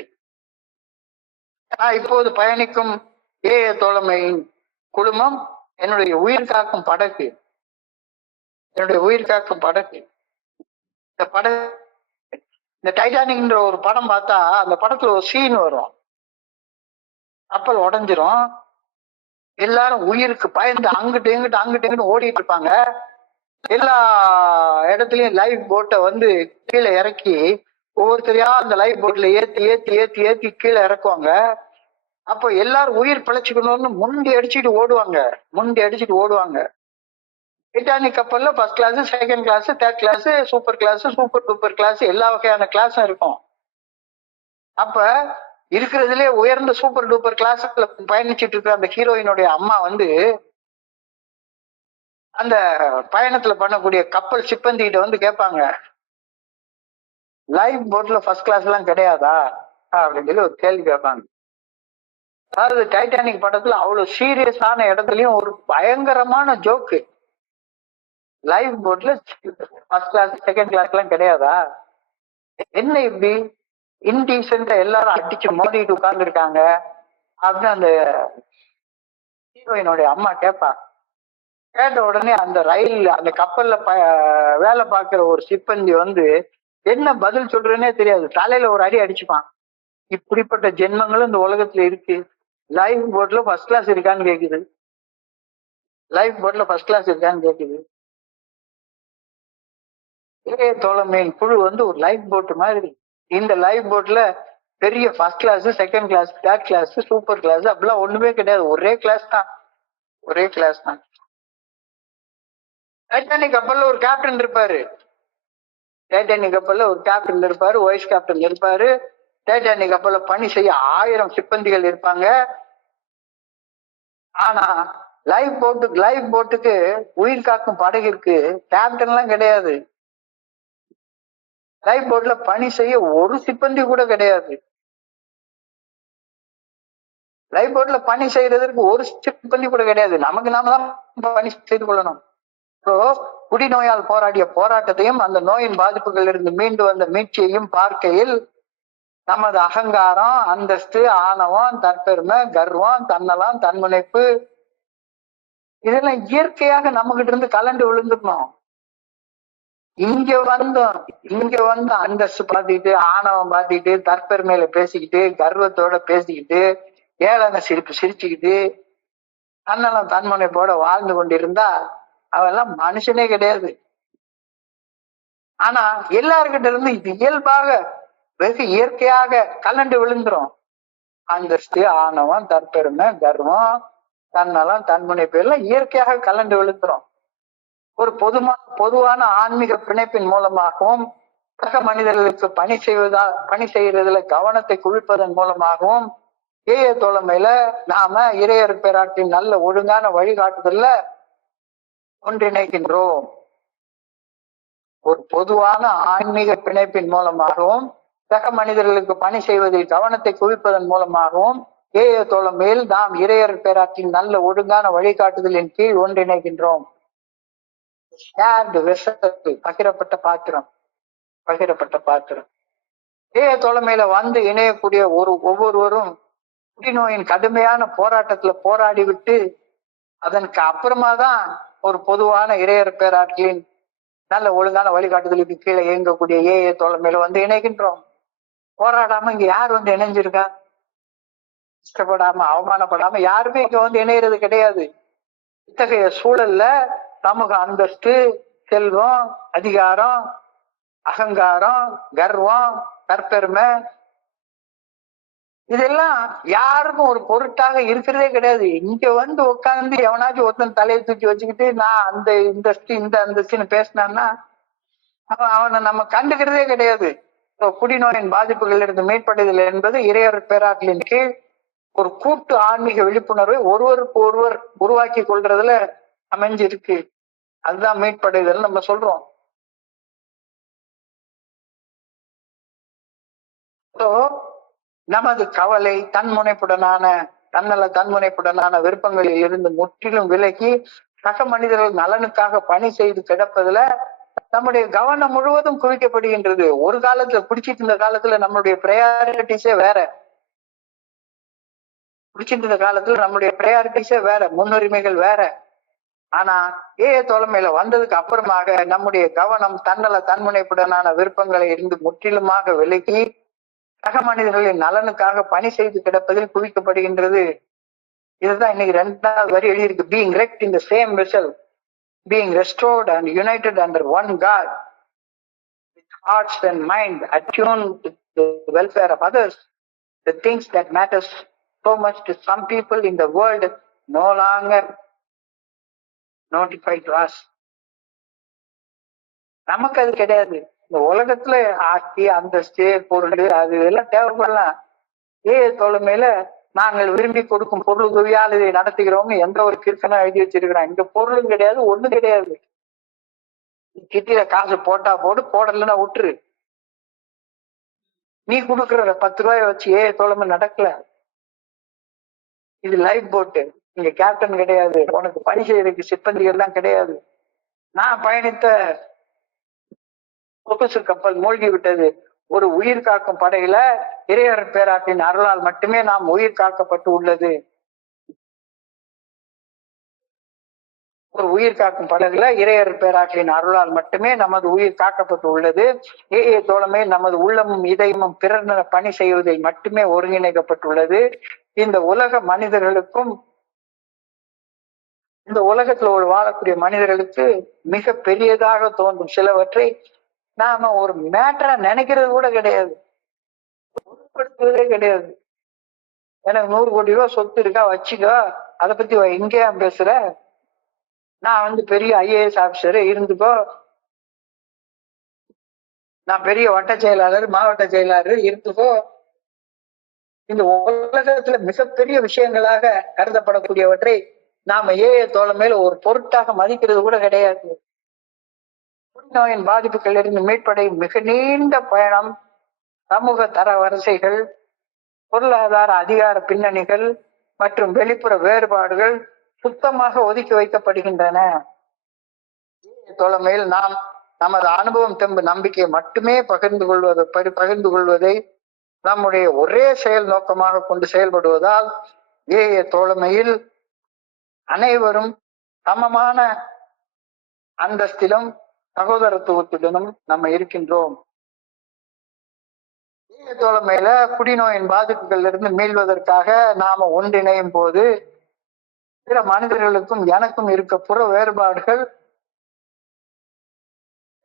நான் இப்போது பயணிக்கும் ஏஏ தோழமையின் குழுமம் என்னுடைய உயிர் காக்கும் படகு, என்னுடைய உயிர் காக்கும் படகு. இந்த படகு, இந்த டைட்டானிக்ன்ற ஒரு படம் பார்த்தா அந்த படத்துல ஒரு சீன் வரும். கப்பல் உடைஞ்சிரும், எல்லாரும் உயிருக்கு பயந்து அங்கிட்டு இங்கிட்டு ஓடிட்டு இருப்பாங்க. எல்லா இடத்துலயும் லைஃப் போட்டை வந்து கீழே இறக்கி ஒவ்வொருத்தரையா அந்த லைஃப் போட்ல ஏத்தி கீழே இறக்குவாங்க. அப்போ எல்லாரும் உயிர் பிழைச்சுக்கணும்னு முண்டி அடிச்சுட்டு ஓடுவாங்க. டைட்டானிக் கப்பல்ல first class, second class, third class, super class, super duper class, எல்லா வகையான கிளாஸும் இருக்கும். அப்ப இருக்கிறதுலே உயர்ந்த சூப்பர் டூப்பர் கிளாஸ்ல பயணிச்சுட்டு இருக்கிற அந்த ஹீரோயினுடைய அம்மா வந்து அந்த பயணத்துல பண்ணக்கூடிய கப்பல் சிப்பந்திகிட்ட வந்து கேட்பாங்க, லைஃப் போட்ல ஃபர்ஸ்ட் கிளாஸ் எல்லாம் கிடையாதா அப்படின்னு சொல்லி ஒரு கேள்வி கேட்பாங்க. அதாவது டைட்டானிக் படத்துல அவ்வளவு சீரியஸான இடத்துலயும் ஒரு பயங்கரமான ஜோக்கு, லைஃப் போட்ல ஃபர்ஸ்ட் கிளாஸ் செகண்ட் கிளாஸ் எல்லாம் கிடையாதா, என்ன இப்படி இன்டீசென்ட்டா எல்லாரும் அடிச்சு மோதிட்டு உட்கார்ந்து இருக்காங்க அப்படின்னு அந்த ஹீரோயினுடைய அம்மா கேட்பா. கேட்ட உடனே அந்த ரயில், அந்த கப்பல்ல வேலை பார்க்கிற ஒரு சிப்பந்தி வந்து என்ன பதில் சொல்றேன்னே தெரியாது. தலையில ஒரு அடி அடிச்சுப்பான். இப்படிப்பட்ட ஜென்மங்களும் இந்த உலகத்துல இருக்கு. லைஃப் போட்ல ஃபர்ஸ்ட் கிளாஸ் இருக்கான்னு கேக்குது. லைஃப் போட்ல ஃபர்ஸ்ட் கிளாஸ் இருக்கான்னு கேக்குது. இதே தோழமையின் குழு வந்து ஒரு லைஃப் போட் மாதிரி. இந்த லைஃப் போட்ல பெரிய first class, second class, third class, super class அப்படிலாம் ஒண்ணுமே கிடையாது. ஒரே கிளாஸ் தான். ஒரே கிளாஸ் தான். டைட்டானிக் கப்பல்ல ஒரு கேப்டன் இருப்பாரு. டைட்டானிக் கப்பல்ல ஒரு கேப்டன் இருப்பாரு, வைஸ் கேப்டன் இருப்பாரு. டைட்டானிக் கப்பல்ல பணி செய்ய 1000 சிப்பந்திகள் இருப்பாங்க. ஆனா லைஃப் போட்டுக்கு உயிர் காக்கும் படகிற்கு கேப்டன் எல்லாம் கிடையாது. லைஃப் போட்ல பணி செய்ய ஒரு சிப்பந்தி கூட கிடையாது. லைஃப் போட்ல பணி செய்யறதுக்கு ஒரு சிப்பந்தி கூட கிடையாது. நமக்கு நாம தான் பணி செய்து கொள்ளணும். குடிநோயால் போராடிய போராட்டத்தையும் அந்த நோயின் பாதிப்புகள் இருந்து மீண்டு வந்த மீட்சியையும் பார்க்கையில் நமது அகங்காரம், அந்தஸ்து, ஆணவம், தற்பெருமை, கர்வம், தன்னலம், தன்முனைப்பு இதெல்லாம் இயற்கையாக நம்ம கிட்ட இருந்து கலண்டு விழுந்துக்கணும். இங்க வந்து அந்தஸ்து பார்த்துக்கிட்டு, ஆணவம் பார்த்துக்கிட்டு, தற்பெருமையில பேசிக்கிட்டு, கர்வத்தோட பேசிக்கிட்டு, ஏளன சிரிச்சுக்கிட்டு, தன்னலம் தன்முனைப்போட வாழ்ந்து கொண்டிருந்தா அவெல்லாம் மனுஷனே கிடையாது. ஆனா எல்லார்கிட்ட இருந்து இது இயல்பாக வெகு இயற்கையாக கலண்டு விழுந்துரும். அந்தஸ்து, ஆணவம், தற்பெருமை, கர்வம், தன்னலம், தன்முனைப்பு எல்லாம் இயற்கையாக கலண்டு விழுந்துரும். ஒரு பொதுவான ஆன்மீக பிணைப்பின் மூலமாகவும் சக மனிதர்களுக்கு பணி செய்யறதுல கவனத்தை குவிப்பதன் மூலமாகவும் ஏய தோழமையில நாம இறையர் பேராட்டின் நல்ல ஒழுங்கான வழிகாட்டுதல்ல ஒன்றிணைக்கின்றோம். ஒரு பொதுவான ஆன்மீக பிணைப்பின் மூலமாகவும் சக மனிதர்களுக்கு பணி செய்வதில் கவனத்தை குவிப்பதன் மூலமாகவும் ஏய தோழமையில் நாம் இறையர் பேராட்டின் நல்ல ஒழுங்கான வழிகாட்டுதலின் கீழ் ஒன்றிணைக்கின்றோம். பகிரப்பட்ட பாத்திரம். ஏய தோழமையில வந்து இணையக்கூடிய ஒவ்வொருவரும் குடிநோயின் கடுமையான போராட்டத்துல போராடி விட்டு அதற்கு அப்புறமா தான் ஒரு பொதுவான இறையர் பேராட்டின் நல்ல ஒழுங்கான வழிகாட்டுதலுக்கு கீழே இயங்கக்கூடிய ஏய தோழமையில வந்து இணைகின்றோம். போராடாம இங்க யார் வந்து இணைஞ்சிருக்கா? இஷ்டப்படாம, அவமானப்படாம யாருமே இங்க வந்து இணையறது கிடையாது. இத்தகைய சூழல்ல சமூக அந்தஸ்து, செல்வம், அதிகாரம், அகங்காரம், கர்வம், தற்பெருமை இதெல்லாம் யாருக்கும் ஒரு பொருட்டாக இருக்கிறதே கிடையாது. இங்க வந்து உட்கார்ந்து எவனாச்சும் ஒருத்தன் தலையை தூக்கி வச்சுக்கிட்டு நான் அந்த இந்த அந்தஸ்துன்னு பேசினான்னா அவனை நம்ம கண்டுக்கிறதே கிடையாது. குடிநோயின் பாதிப்புகள் இருந்து மீட்படுதல் என்பது இறையர் பேராற்றலின் கீழ் ஒரு கூட்டு ஆன்மீக விழிப்புணர்வை ஒருவருக்கு ஒருவர் உருவாக்கி கொள்றதுல அமைஞ்சிருக்கு. அதுதான் மீட்படுதல் நம்ம சொல்றோம். நமது கவலை தன்முனைப்புடனான விருப்பங்களில் இருந்து முற்றிலும் விலகி சக மனிதர்கள் நலனுக்காக பணி செய்து கிடப்பதுல நம்முடைய கவனம் முழுவதும் குவிக்கப்படுகின்றது. ஒரு காலத்துல பிடிச்சிட்டு இருந்த காலத்துல நம்மளுடைய ப்ரையாரிட்டிஸே வேற, முன்னுரிமைகள் வேற. ஆனா ஏய தோழமையில வந்ததுக்கு அப்புறமாக நம்முடைய கவனம் தன்முனைப்புடனான விருப்பங்களை இருந்து முற்றிலுமாக விலகி சக மனிதர்களின் நலனுக்காக பணி செய்து கிடப்பதில் குவிக்கப்படுகின்றது. இதுதான் இன்னைக்கு 2வது வரி எழுதியிருக்கு. being wrecked in the same vessel, being restored and united under one God, with hearts and mind attuned to the welfare of others, the things that matters so much to some people in the world no longer notified to us. நமக்கு அது கிடையாது. இந்த உலகத்துல ஆஸ்தி, அந்தஸ்து, பொருள் அது எல்லாம் தேவைப்படலாம். ஏய தோழமையில நாங்கள் விரும்பி கொடுக்கும் பொருள் குவியால் இதை நடத்துகிறோம்னு எந்த ஒரு கிறுக்கனும் எழுதி வச்சிருக்கிறான். இங்க பொருளும் கிடையாது, ஒண்ணும் கிடையாது. கிட்டில காசு போட்டா போடு, போடலன்னா விட்டுரு. நீ கொடுக்குற 10 ரூபாயை வச்சு ஏய தோழமை நடக்கல. இது லைஃப் போட்டு, இங்க கேப்டன் கிடையாது, உனக்கு பணி செய்யறதுக்கு சிப்பந்திகள் எல்லாம் கிடையாது. நான் பயணித்த சொகுசு கப்பல் மூழ்கி விட்டது. ஒரு உயிர் காக்கும் படையில இறையர் பேராட்டின் அருளால் மட்டுமே நாம் உயிர் காக்கப்பட்டு உள்ளது. ஒரு உயிர் காக்கும் படகுல இறையர் பேராற்றின் அருளால் மட்டுமே நமது உயிர் காக்கப்பட்டு உள்ளது. ஏஏ தோழமை நமது உள்ளமும் இதயமும் பிறர் நல பணி செய்வதில் மட்டுமே ஒருங்கிணைக்கப்பட்டுள்ளது. இந்த உலக மனிதர்களுக்கும் இந்த உலகத்துல ஒரு வாழக்கூடிய மனிதர்களுக்கு மிக பெரியதாக தோன்றும் சிலவற்றை நாம ஒரு மேட்டரா நினைக்கிறது கூட கிடையாது, பொருட்படுத்துவதே கிடையாது. எனக்கு 100 கோடி ரூபாய் சொத்து இருக்கா, வச்சுக்கோ, அதை பத்தி எங்கேயா பேசுற, நான் பெரிய ஐஏஎஸ் ஆபீசர் இருந்துக்கோ, நான் பெரிய வட்ட செயலாளர் மாவட்ட செயலாளர் இருந்துக்கோ. இந்த உலகத்துல மிகப்பெரிய விஷயங்களாக கருதப்படக்கூடியவற்றை நாம ஏஏ தோழமையில ஒரு பொருட்டாக மதிக்கிறது கூட கிடையாது. புற்றுநோயின் பாதிப்புகளிலிருந்து மீட்படையும் மிக நீண்ட பயணம், சமூக தர வரிசைகள், பொருளாதார அதிகார பின்னணிகள் மற்றும் வெளிப்புற வேறுபாடுகள் சுத்தமாக ஒதுக்கி வைக்கப்படுகின்றன. தோழமையில் நாம் நமது அனுபவம் தெம்பு நம்பிக்கையை மட்டுமே பகிர்ந்து கொள்வதை நம்முடைய ஒரே செயல் நோக்கமாக கொண்டு செயல்படுவதால் ஏஏ தோழமையில் அனைவரும் சமமான அந்தஸ்திலும் சகோதரத்துவத்துடனும் நம்ம இருக்கின்றோம். ஏஏ தோழமையில குடிநோயின் பாதிப்புகள்ல இருந்து மீள்வதற்காக நாம ஒன்றிணையும் போது பிற மனிதர்களுக்கும் எனக்கும் இருக்க புற வேறுபாடுகள்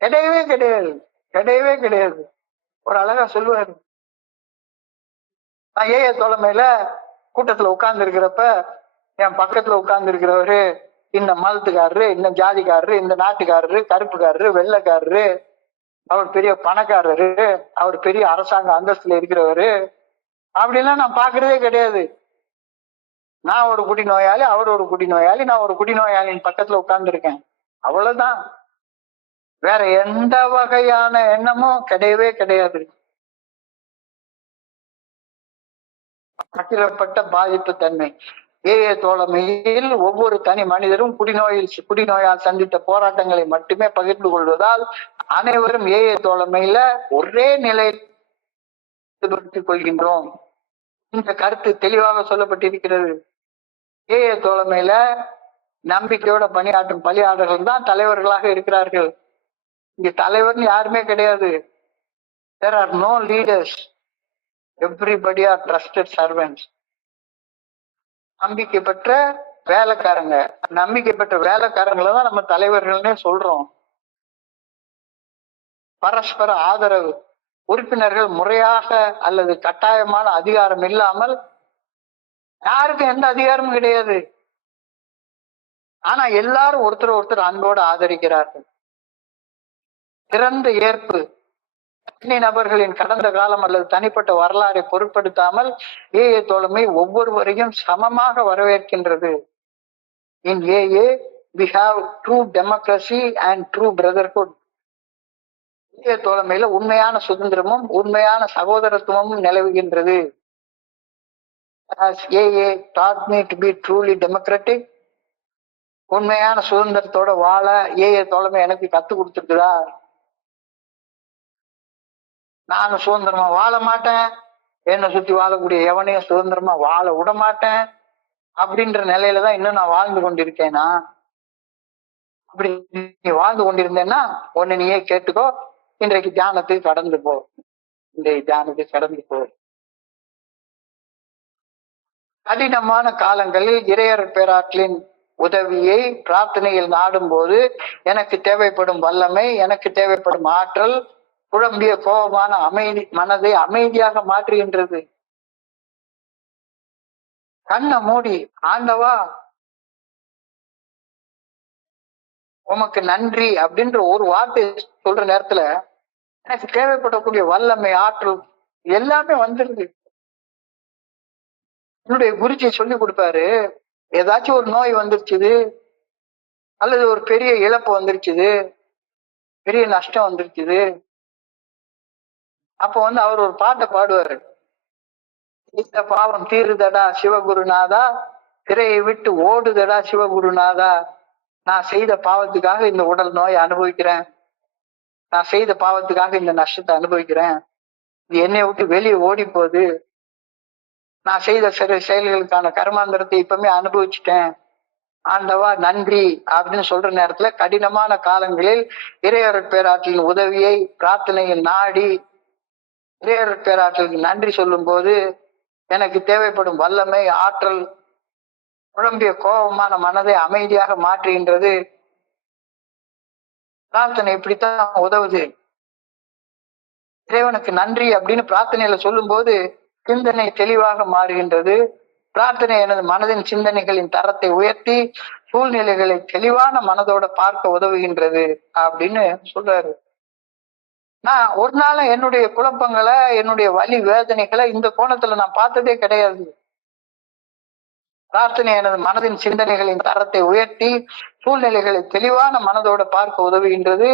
கிடையவே கிடையாது, கிடையவே கிடையாது. ஒரு அழகா சொல்லுவாரு, நான் ஏஏ தோழமையில கூட்டத்துல உட்கார்ந்து இருக்கிறப்ப என் பக்கத்துல உட்கார்ந்து இருக்கிறவரு இந்த மதத்துக்காரரு, இந்த ஜாதிக்காரரு, இந்த நாட்டுக்காரரு, கருப்புக்காரரு, வெள்ளைக்காரரு, அவர் பெரிய பணக்காரரு, அவர் பெரிய அரசாங்க அந்தஸ்துல இருக்கிறவரு, அப்படிலாம் நான் பாக்குறதே கிடையாது. நான் ஒரு குடிநோயாளி, அவர் ஒரு குடிநோயாளி, நான் ஒரு குடிநோயாளியின் பக்கத்துல உட்கார்ந்து இருக்கேன், அவ்வளவுதான். வேற எந்த வகையான எண்ணமும் கிடையவே கிடையாது. பட்டியலிடப்பட்ட பாதிப்பு தன்மை ஏஏ தோழமையில் ஒவ்வொரு தனி மனிதரும் குடிநோயால் சந்தித்த போராட்டங்களை மட்டுமே பகிர்ந்து கொள்வதால் அனைவரும் ஏஏ தோழமையில ஒரே நிலைப்படுத்திக் கொள்கின்றோம். இந்த கருத்து தெளிவாக சொல்லப்பட்டிருக்கிறது. ஏஏ தோழமையில நம்பிக்கையோட பணியாற்றும் பணியாளர்கள் தான் தலைவர்களாக இருக்கிறார்கள். இங்க தலைவர்னு யாருமே கிடையாது. There are no leaders. Everybody are trusted servants. நம்பிக்கை பெற்ற வேலைக்காரங்க, நம்பிக்கை பெற்ற வேலைக்காரங்களை தான் நம்ம தலைவர்கள்னே சொல்றோம். பரஸ்பர ஆதரவு, உறுப்பினர்கள் முறையாக அல்லது கட்டாயமான அதிகாரம் இல்லாமல் யாருக்கும் எந்த அதிகாரமும் கிடையாது. ஆனா எல்லாரும் ஒருத்தர் ஒருத்தர் அன்போடு ஆதரிக்கிறார்கள். சிறந்த ஏற்பு, தனி நபர்களின் கடந்த காலம் அல்லது தனிப்பட்ட வரலாறை பொருட்படுத்தாமல் ஏஏ தோழமை ஒவ்வொருவரையும் சமமாக வரவேற்கின்றது. In AA we have true democracy and true brotherhood. AA தோழமையில உண்மையான சுதந்திரமும் உண்மையான சகோதரத்துவமும் நிலவுகின்றது. As AA taught me to be truly democratic, உண்மையான சுதந்திரத்தோட வாழ ஏஏ தோழமை எனக்கு கத்து கொடுத்துருக்குதா? நான் சுதந்திரமா வாழ மாட்டேன், என்னை சுத்தி வாழக்கூடிய எவனையும் சுதந்திரமா வாழ விட மாட்டேன் அப்படின்ற நிலையில தான் இன்னும் நான் வாழ்ந்து கொண்டிருக்கேனா? அப்படி நீ வாழ்ந்து கொண்டிருந்தேன்னா ஒன்னு நீயே கேட்டுக்கோ, இன்றைக்கு தியானத்துக்கு கடந்து போ, இன்றைக்கு தியானத்துக்கு கடந்து போ. கடினமான காலங்களில் இறையர் பேராற்றலின் உதவியை பிரார்த்தனையில் நாடும் போது எனக்கு தேவைப்படும் வல்லமை, எனக்கு தேவைப்படும் ஆற்றல் குழம்பிய கோபமான மனதை அமைதியாக மாற்றுகின்றது. கண்ணை மூடி ஆண்டவா உமக்கு நன்றி அப்படின்ற ஒரு வார்த்தை சொல்ற நேரத்துல எனக்கு தேவைப்படக்கூடிய வல்லமை, ஆற்றல் எல்லாமே வந்துருது. என்னுடைய குருஜி சொல்லி கொடுப்பாரு, ஏதாச்சும் ஒரு நோய் வந்துருச்சுது அல்லது ஒரு பெரிய இழப்பு வந்துருச்சுது, பெரிய நஷ்டம் வந்துருச்சுது, அப்ப அவர் ஒரு பாட்டை பாடுவாரு, இந்த பாவம் தீருதடா சிவகுருநாதா, திரையை விட்டு ஓடுதடா சிவகுருநாதா, நான் செய்த பாவத்துக்காக இந்த உடல் நோயை அனுபவிக்கிறேன், நான் செய்த பாவத்துக்காக இந்த நஷ்டத்தை அனுபவிக்கிறேன், இது என்னை விட்டு வெளியே ஓடி போகுது, நான் செய்த சில செயல்களுக்கான கர்மாந்திரத்தை இப்பவுமே அனுபவிச்சுட்டேன், ஆண்டவா நன்றி அப்படின்னு சொல்ற நேரத்துல கடினமான காலங்களில் இறையருட் பேராற்றலின் உதவியை பிரார்த்தனையில் நாடி இறையருட் பேராற்றலுக்கு நன்றி சொல்லும் போது எனக்கு தேவைப்படும் வல்லமை, ஆற்றல், குழம்பிய கோபமான மனதை அமைதியாக மாற்றுகின்றது. பிரார்த்தனை இப்படித்தான் உதவுது. இறைவனுக்கு நன்றி அப்படின்னு பிரார்த்தனையில சொல்லும் போது சிந்தனை தெளிவாக மாறுகின்றது. பிரார்த்தனை எனது மனதின் சிந்தனைகளின் தரத்தை உயர்த்தி சூழ்நிலைகளை தெளிவான மனதோட பார்க்க உதவுகின்றது அப்படின்னு சொல்றாரு. நான் ஒரு நாள் என்னுடைய குழப்பங்களை, என்னுடைய வலி வேதனைகளை இந்த கோணத்துல நான் பார்த்ததே கிடையாது. பிரார்த்தனை எனது மனதின் சிந்தனைகளின் தரத்தை உயர்த்தி சூழ்நிலைகளை தெளிவான மனதோட பார்க்க உதவுகின்றது.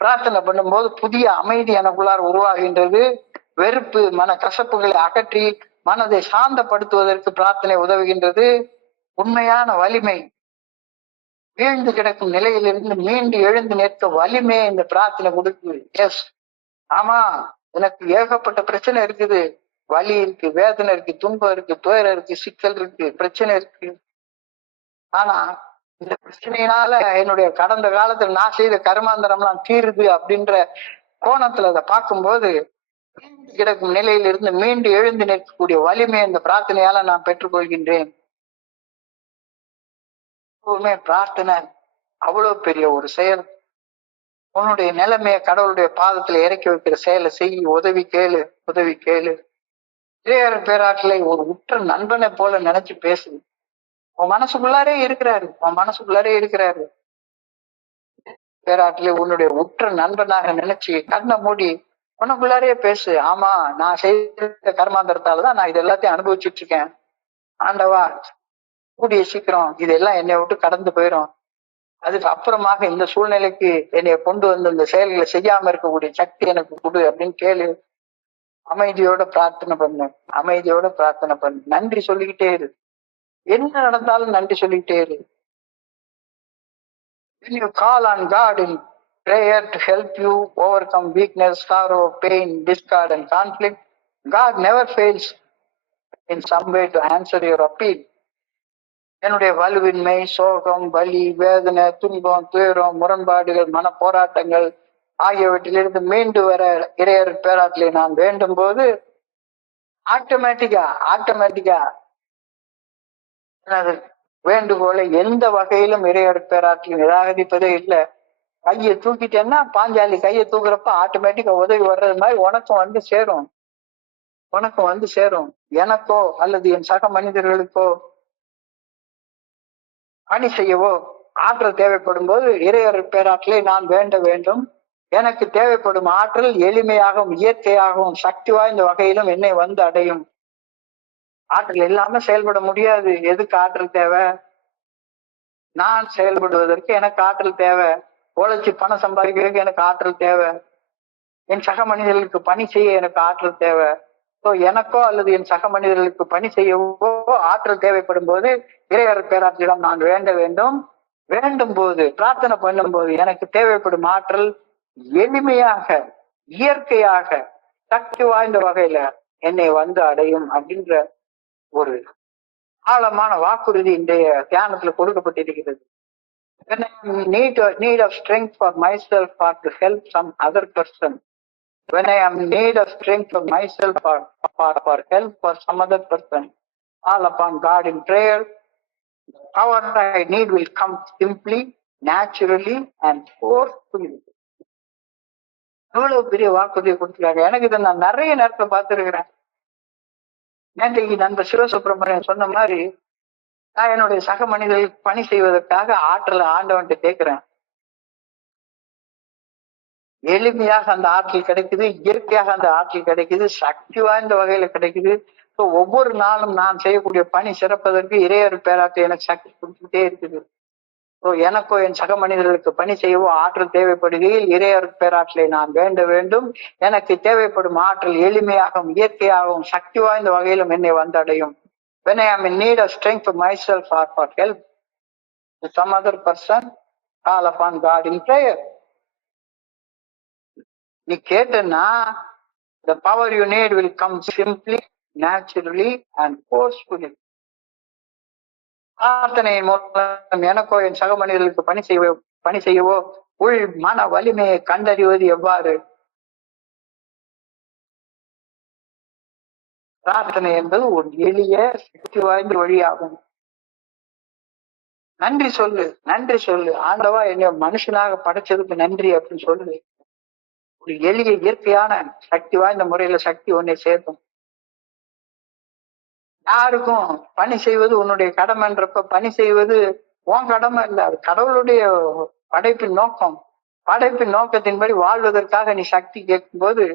பிரார்த்தனை பண்ணும்போது புதிய அமைதி எனக்குள்ளார் உருவாகின்றது. வெறுப்பு, மன கசப்புகளை அகற்றி மனதை சாந்தப்படுத்துவதற்கு பிரார்த்தனை உதவுகின்றது. உண்மையான வலிமை, வீழ்ந்து கிடக்கும் நிலையிலிருந்து மீண்டு எழுந்து நிற்க வலிமையை இந்த பிரார்த்தனை கொடுக்குது. எஸ், ஆமா, எனக்கு ஏகப்பட்ட பிரச்சனை இருக்குது, வலி இருக்கு, வேதனை இருக்கு, துன்பம் இருக்கு, துயரம் இருக்கு, சிக்கல் இருக்கு, பிரச்சனை இருக்கு. ஆனா இந்த பிரச்சனையினால என்னுடைய கடந்த காலத்துல நான் செய்த கர்மாந்தரம்லாம் தீருது அப்படின்ற கோணத்துல அதை பார்க்கும்போது கிடக்கும் நிலையிலிருந்து மீண்டு எழுந்து நிற்கக்கூடிய வலிமை இந்த பிரார்த்தனையால நான் பெற்றுக்கொள்கின்றேன். எப்பவுமே பிரார்த்தனை அவ்வளவு பெரிய ஒரு செயல். உன்னுடைய நிலைமைய கடவுளுடைய பாதத்துல இறக்கி வைக்கிற செயலை செய். உதவி கேளு, உதவி கேளு. இறையருட் பேராற்றலை ஒரு உற்ற நண்பனை போல நினைச்சு பேசு. உன் மனசுக்குள்ளாரே இருக்கிறாரு, உன் மனசுக்குள்ளாரே இருக்கிறாரு. பேராற்றலை உன்னுடைய உற்ற நண்பனாக நினைச்சு கண்ணை மூடி உனக்குள்ளாரே பேசு. ஆமா, நான் செய்த கர்மாந்தரத்தாலதான் நான் இது எல்லாத்தையும் அனுபவிச்சுட்டு இருக்கேன். ஆண்டவா, கூடிய சீக்கிரம் இதெல்லாம் என்னை விட்டு கடந்து போயிடும். அதுக்கு அப்புறமாக இந்த சூழ்நிலைக்கு என்னைய கொண்டு வந்து இந்த செயல்களை செய்யாம இருக்கக்கூடிய சக்தி எனக்கு கொடு அப்படின்னு கேளு. அமைதியோட பிரார்த்தனை பண்ணு, அமைதியோட பிரார்த்தனை பண்ணு. நன்றி சொல்லிக்கிட்டே இரு. என்ன நடந்தாலும் நன்றி சொல்லிக்கிட்டே இரு. When you call on God in prayer to help you overcome weakness, sorrow, pain, discord and conflict, God never fails in some way to answer your appeal. என்னுடைய வலுவின்மை, சோகம், வலி, வேதனை, துன்பம், துயரம், முரண்பாடுகள், மன போராட்டங்கள் ஆகியவற்றிலிருந்து மீண்டு வர இறையருட் பேராற்றலை நான் வேண்டும் போது ஆட்டோமேட்டிக்கா எனது வேண்டுகோளை எந்த வகையிலும் இறையருட் பேராற்றல் நிராகரிப்பதே இல்லை. கையை தூக்கிட்டேன்னா, பாஞ்சாலி கையை தூக்குறப்ப ஆட்டோமேட்டிக்கா உதவி வர்றது மாதிரி உனக்கும் வந்து சேரும், உனக்கும் வந்து சேரும். எனக்கோ அல்லது என் சக மனிதர்களுக்கோ பணி செய்யவோ ஆற்றல் தேவைப்படும் போது இறையருட் பேராற்றலை நான் வேண்ட வேண்டும். எனக்கு தேவைப்படும் ஆற்றல் எளிமையாகவும் இயற்கையாகவும் சக்தி வாய்ந்த வகையிலும் என்னை வந்து அடையும். ஆற்றல் இல்லாம செயல்பட முடியாது. எதுக்கு ஆற்றல் தேவை? நான் செயல்படுவதற்கு எனக்கு ஆற்றல் தேவை. உழைச்சி பணம் சம்பாதிக்கிறதுக்கு எனக்கு ஆற்றல் தேவை. என் சக மனிதர்களுக்கு பணி செய்ய எனக்கு ஆற்றல் தேவை. எனக்கோ அல்லது என் சக மனிதர்களுக்கு பணி செய்யவோ ஆற்றல் தேவைப்படும் போது இறையருட் பேராற்றலிடம் நான் வேண்ட வேண்டும். வேண்டும் போது, பிரார்த்தனை பண்ணும் போது எனக்கு தேவைப்படும் ஆற்றல் எளிமையாக, இயற்கையாக, சக்தி வாய்ந்த வகையில என்னை வந்து அடையும் அப்படின்ற ஒரு ஆழமான வாக்குறுதி இன்றைய தியானத்துல கொடுக்கப்பட்டிருக்கிறது. When I am in need of strength for myself or to help some other person, when I am in need of strength for myself or help for some other person, call upon God in prayer. The power I need will come simply, naturally and forcefully. எவ்வளவு பெரிய வாக்குறுதியை கொடுத்துருக்காங்க. எனக்கு இதை நான் நிறைய நேரத்துல பார்த்துருக்கிறேன். நேற்றைக்கு நண்பர் சிவசுப்பிரமணியன் சொன்ன மாதிரி நான் என்னுடைய சக மனிதர்களுக்கு பணி செய்வதற்காக ஆற்றலை ஆண்டவன்ட்டு கேட்கிறேன். எளிமையாக அந்த ஆற்றல் கிடைக்குது, இயற்கையாக அந்த ஆற்றல் கிடைக்குது, சக்தி வாய்ந்த வகையில கிடைக்குது. ஒவ்வொரு நாளும் நான் செய்யக்கூடிய பணி சிறப்பதற்கு இறையருட் பேராற்றல் எனக்கு சக்தி கொடுத்துட்டே இருக்குது. எனக்கோ என் சக மனிதர்களுக்கு பணி செய்யவோ ஆற்றல் தேவைப்படுகையில் இறையருட் பேராற்றலை நான் வேண்ட வேண்டும். எனக்கு தேவைப்படும் ஆற்றல் எளிமையாகவும் இயற்கையாகவும் சக்தி வாய்ந்த வகையிலும் என்னை வந்தடையும். When I am in need of strength for myself or for help to some other person, call upon God in prayer. நீ கேட்டனா, the power you need will come simply, naturally and forcefully. பிரார்த்தனையின் மூலம் எனக்கோ என் சக மனிதர்களுக்கு பணி செய்யவோ உள் மன வலிமையை கண்டறிவது எவ்வாறு? பிரார்த்தனை என்பது ஒரு எளிய சக்தி வாய்ந்த வழியாகும். நன்றி சொல்லு, நன்றி சொல்லு. ஆண்டவா என்னை மனுஷனாக படைச்சதுக்கு நன்றி அப்படின்னு சொல்லு. ஒரு எளிய இயற்கையான சக்தி வாய்ந்த முறையில சக்தி உன்னை சேர்க்கும். யாருக்கும் பணி செய்வது உன்னுடைய கடமைன்றப்ப பணி செய்வது உன் கடமை இல்லை, அது கடவுளுடைய படைப்பின் நோக்கம். படைப்பின் நோக்கத்தின்படி வாழ்வதற்காக நீ சக்தி கேட்கும் போது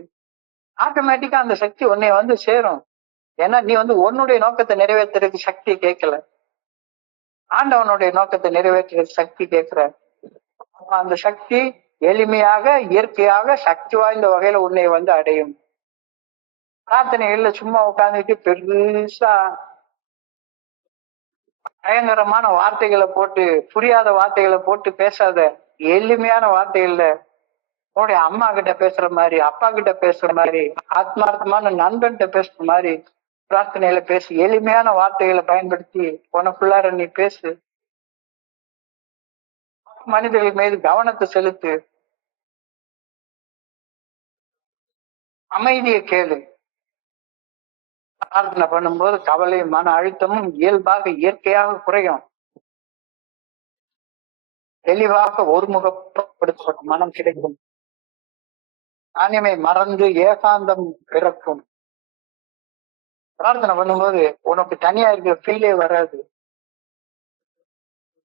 ஆட்டோமேட்டிக்கா அந்த சக்தி உன்னை வந்து சேரும். ஏன்னா நீ உன்னுடைய நோக்கத்தை நிறைவேற்றுறதுக்கு சக்தி கேட்கல, ஆண்டவனுடைய நோக்கத்தை நிறைவேற்றுறதுக்கு சக்தி கேட்கிற. அந்த சக்தி எளிமையாக இயற்கையாக சக்தி வாய்ந்த வகையில உன்னை அடையும். பிரார்த்தனைகள்ல சும்மா உட்கார்ந்துட்டு பெருசா பயங்கரமான வார்த்தைகளை போட்டு புரியாத வார்த்தைகளை போட்டு பேசாத. எளிமையான வார்த்தைகள்ல உன்னுடைய அம்மா கிட்ட பேசுற மாதிரி, அப்பா கிட்ட பேசுற மாதிரி, ஆத்மார்த்தமான நண்பன்கிட்ட பேசுற மாதிரி பிரார்த்தனையில பேசு. எளிமையான வார்த்தைகளை பயன்படுத்தி உனக்குள்ளார நீ பேசு. மனிதர்கள் மீது கவனத்தை செலுத்து. அமைதியை கேளு. பிரார்த்தனை பண்ணும்போது கவலையும் மன அழுத்தமும் இயல்பாக இயற்கையாக குறையும். தெளிவாக ஒருமுகப்படுத்தப்பட்ட மனம் கிடைக்கும். தனிமை மறந்து ஏகாந்தம் பிறக்கும். பிரார்த்தனை பண்ணும்போது உனக்கு தனியா இருக்கிற ஃபீலே வராது.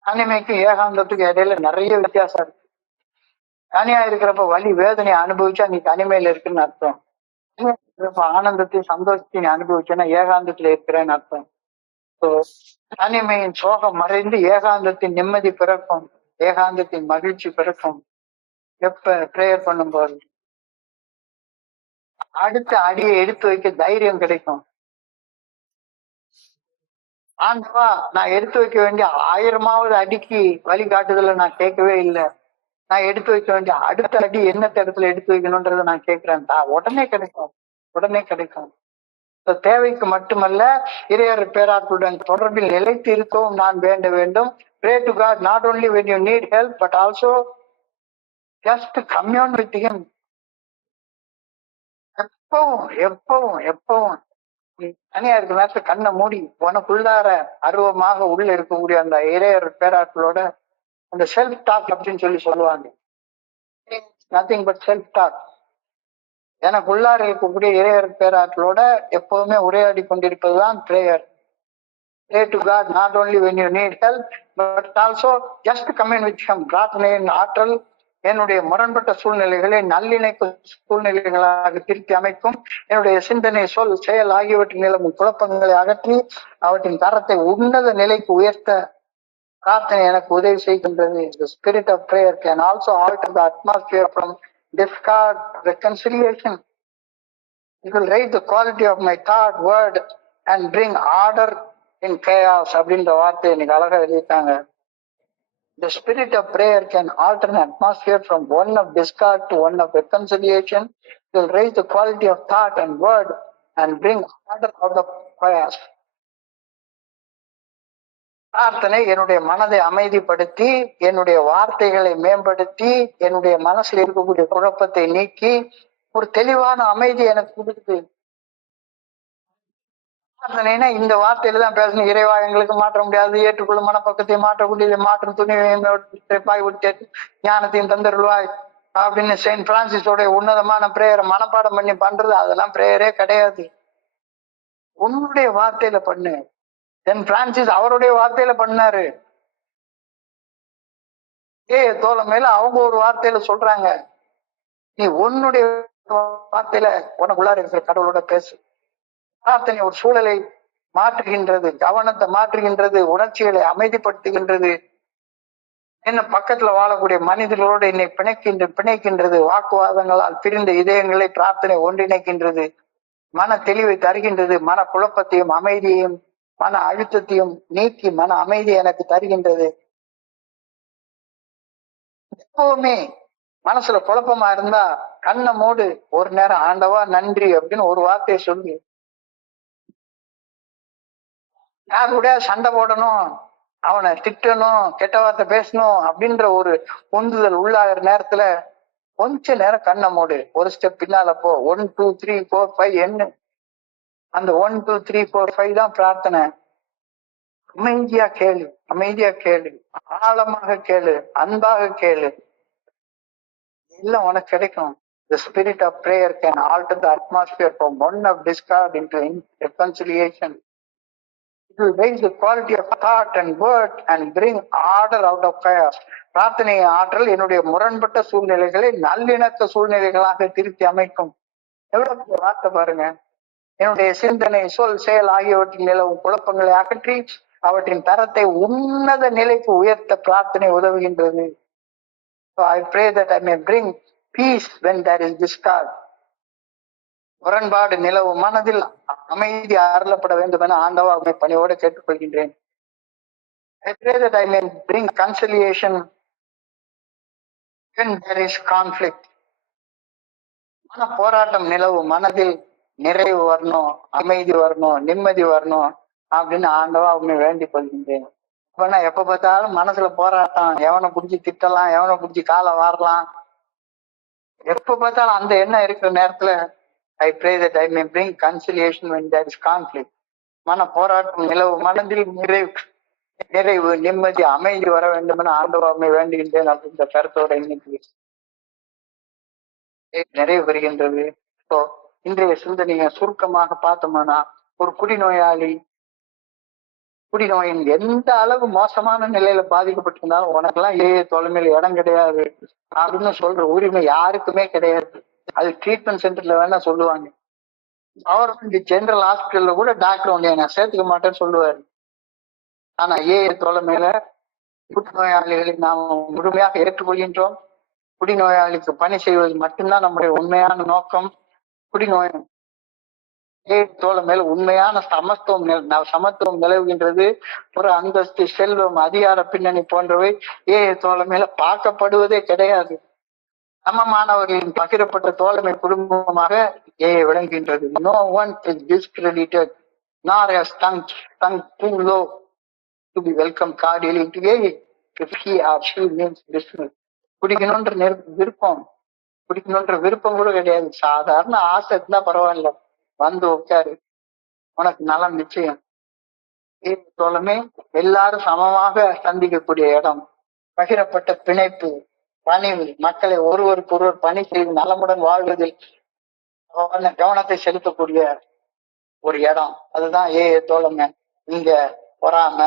தனிமைக்கும் ஏகாந்தத்துக்கும் இடையில நிறைய வித்தியாசம் இருக்கு. தனியா இருக்கிறப்ப வலி வேதனையை அனுபவிச்சா நீ தனிமையில இருக்குன்னு அர்த்தம். ஆனந்தத்தையும் சந்தோஷத்தையும் நீ அனுபவிச்சேன்னா ஏகாந்தத்துல இருக்கிறேன்னு அர்த்தம். தனிமையின் சோகம் மறைந்து ஏகாந்தத்தின் நிம்மதி பிறக்கும், ஏகாந்தத்தின் மகிழ்ச்சி பிறக்கும். எப்ப பிரேயர் பண்ணும்போது அடுத்த அடியை எடுத்து வைக்க தைரியம் கிடைக்கும். ஆண்டவா நான் எடுத்து வைக்க வேண்டிய 1000வது அடிக்கு வழிகாட்டுதல நான் கேட்கவே இல்லை. நான் எடுத்து வைக்க வேண்டிய அடுத்த அடி என்ன இடத்துல எடுத்து வைக்கணும்ன்றத நான் கேட்கிறேன். உடனே கிடைக்கும், உடனே கிடைக்கும். தேவைக்கு மட்டுமல்ல, இறையர் பேராற்றுடன் தொடர்பில் நிலைத்து இருக்கவும் நான் வேண்ட வேண்டும். Pray to God not only when you need help but also just commune with him. எப்பவும் எப்பவும் எப்பவும் தனியா இருக்கிற நேரத்துல கண்ணை மூடி உனக்குள்ளார அருவமாக உள்ள இருக்கக்கூடிய அந்த இறையர் பேராற்றலோட அந்த செல்ஃப் டாக் அப்படின்னு சொல்லுவாங்க. Nothing but self talk. எனக்குள்ளார இருக்கக்கூடிய இறையர் பேராற்றலோட எப்பவுமே உரையாடி கொண்டிருப்பதுதான் prayer. Pray to God not only when you need help but also just commune with him. பிரார்த்தனையின் ஆற்றல் என்னுடைய முரண்பட்ட சூழ்நிலைகளை நல்லிணைப்பு சூழ்நிலைகளாக திருத்தி அமைக்கும். என்னுடைய சிந்தனை, சொல், செயல் ஆகியவற்றின் நிலவும் குழப்பங்களை அகற்றி அவற்றின் தரத்தை உன்னத நிலைக்கு உயர்த்த பிரார்த்தனை எனக்கு உதவி செய்கின்றது. The spirit of prayer can also alter the atmosphere from discord, reconciliation. It will raise the quality of my thought, word and bring order in chaos அப்படின்ற வார்த்தை எனக்கு அழகா எழுதிட்டாங்க. The spirit of prayer can alter an atmosphere from one of discord to one of reconciliation. It will raise the quality of thought and word and bring order out of chaos. பிரார்த்தனை என்னுடைய மனதை அமைதிப்படுத்தி, என்னுடைய வார்த்தைகளை மேம்படுத்தி, என்னுடைய மனசில் இருக்கக்கூடிய குழப்பத்தை நீக்கி ஒரு தெளிவான அமைதி எனக்கு கொடுக்குது. பிரார்த்தனைனா இந்த வார்த்தையில தான் பேசணும். இறைவா எங்களுக்கு மாற்ற முடியாது, ஏற்றுக்கொள்ளும் மனப்பக்கத்தை மாற்றக்கூடியதை மாற்றும் துணிவாய் விட்டு ஞானத்தையும் தந்தருள்வாய் அப்படின்னு செயின்ட் பிரான்சிஸோட உன்னதமான பிரேயரை மனப்பாடம் பண்ணி பண்றது அதெல்லாம் பிரேயரே கிடையாது. உன்னுடைய வார்த்தையில பண்ணு. செயின்ட் பிரான்சிஸ் அவருடைய வார்த்தையில பண்ணாரு. தோழமையில அவங்க ஒரு வார்த்தையில சொல்றாங்க. நீ உன்னுடைய வார்த்தையில உனக்குள்ளார இருக்கிற கடவுளோட பேசு. பிரார்த்தனை ஒரு சூழலை மாற்றுகின்றது, கவனத்தை மாற்றுகின்றது, உணர்ச்சிகளை அமைதிப்படுத்துகின்றது. என்ன பக்கத்துல வாழக்கூடிய மனிதர்களோடு என்னை பிணைக்கின்றது. வாக்குவாதங்களால் பிரிந்த இதயங்களை பிரார்த்தனை ஒன்றிணைக்கின்றது. மன தெளிவை தருகின்றது. மன குழப்பத்தையும் அமைதியையும் மன அழுத்தத்தையும் நீக்கி மன அமைதி எனக்கு தருகின்றது. எப்பவுமே மனசுல குழப்பமா இருந்தா கண்ணை மூடு, ஒரு நேரம் ஆண்டவா நன்றி அப்படின்னு ஒரு வார்த்தையை சொல்லு. யார் கூட சண்டை போடணும், அவனை திட்டணும், கெட்ட வார்த்தை பேசணும் அப்படின்ற ஒரு உந்துதல் உள்ளாகிற நேரத்துல கொஞ்ச நேரம் கண்ணை மூடு, ஒரு ஸ்டெப் பின்னால போ. 1 2 3 4 5 என்ன அந்த 1 2 3 4 5 தான் பிரார்த்தனை. அமைதியா கேளு, அமைதியா கேளு, ஆழமாக கேளு, அன்பாக கேளு, எல்லாம் உனக்கு கிடைக்கும். The spirit of prayer can alter the atmosphere from one of discord into reconciliation. It will raise the quality of thought and word and bring order out of chaos. பிரார்த்தனை ஆற்றல் என்னுடைய முரண்பட்ட சூழ்நிலைகளை நல்லிணக்க சூழ்நிலைகளாக திருத்தி அமைக்கும். எவ்வளவு வார்த்தை பாருங்க. என்னுடைய சிந்தனை, சொல், செயல் ஆகியவற்றின் நிலவும் குழப்பங்களை அகற்றி அவற்றின் தரத்தை உன்னத நிலைக்கு உயர்த்த பிரார்த்தனை உதவுகின்றது. So I pray that I may bring peace when there is discord. முரண்பாடு நிலவும் மனதில் அமைதி அருளப்பட வேண்டும் என ஆண்டவா உம்மை பணியோடு கேட்டுக்கொள்கின்றேன். I pray that I may bring conciliation when there is conflict. மன போராட்டம் நிலவும் மனதில் நிறைவு வரணும், அமைதி வரணும், நிம்மதி வரணும் அப்படின்னு ஆண்டவா உண்மை வேண்டிக் கொள்கின்றேன். இப்ப எப்ப பார்த்தாலும் மனசுல போராட்டம், எவனை புடிச்சு திட்டலாம், எவனை புடிச்சு காலை வாரலாம், எப்ப பார்த்தாலும் அந்த எண்ணம் இருக்கிற நேரத்துல I pray that I may bring conciliation when there is conflict. மன போராட்டம் நிலவு மனதில் நிறைவு, நிம்மதி, அமைதி வர வேண்டும் என ஆண்டவாமை வேண்டுகின்றேன் அப்படின்ற கருத்தோட இன்னைக்கு நிறைவு பெறுகின்றது. ஸோ இன்றைய சிந்தனையை சுருக்கமாக பார்த்தோம்னா, ஒரு குடிநோயின் எந்த அளவு மோசமான நிலையில பாதிக்கப்பட்டிருந்தாலும் உனக்கெல்லாம் தொலைமையில இடம் கிடையாது அப்படின்னு சொல்ற உரிமை யாருக்குமே கிடையாது. அது ட்ரீட்மெண்ட் சென்டர்ல வேணா சொல்லுவாங்க. கவர்மெண்ட் ஜெனரல் ஹாஸ்பிட்டல்ல கூட டாக்டர் உன்னை நான் சேர்த்துக்க மாட்டேன்னு சொல்லுவாரு. ஆனா தொலைமையில புற்றுநோயாளிகளை நாம் முழுமையாக ஏற்றுக்கொள்கின்றோம். குடிநோயாளிக்கு பணி செய்வது மட்டும்தான் நம்முடைய உண்மையான நோக்கம். குடிநோய் தோழமையில உண்மையான சமத்துவம் நிலவுகின்றது. ஒரு அந்தஸ்து, செல்வம், அதிகார பின்னணி போன்றவை தோழமையில பார்க்கப்படுவதே கிடையாது. சமமானவர்களின் பகிரப்பட்ட தோழமை குடும்பமாக விளங்குகின்றது. No one is discredited nor has sunk too low to be welcomed cordially into AA if he or she means business. குடிக்கணும்ன்ற விருப்பம் கூட கிடையாது. சாதாரண ஆசை இருந்தா பரவாயில்ல, வந்து உட்காரு, உனக்கு நலம் நிச்சயம். தோழமை எல்லாரும் சமமாக சந்திக்கக்கூடிய இடம், பகிரப்பட்ட பிணைப்பு, பணிவு, மக்களை ஒருவருக்கு ஒருவர் பணி செய்து நலமுடன் வாழ்வதில் கவனத்தை செலுத்தக்கூடிய ஒரு இடம், அதுதான் தோழமை. இங்க பொறாம,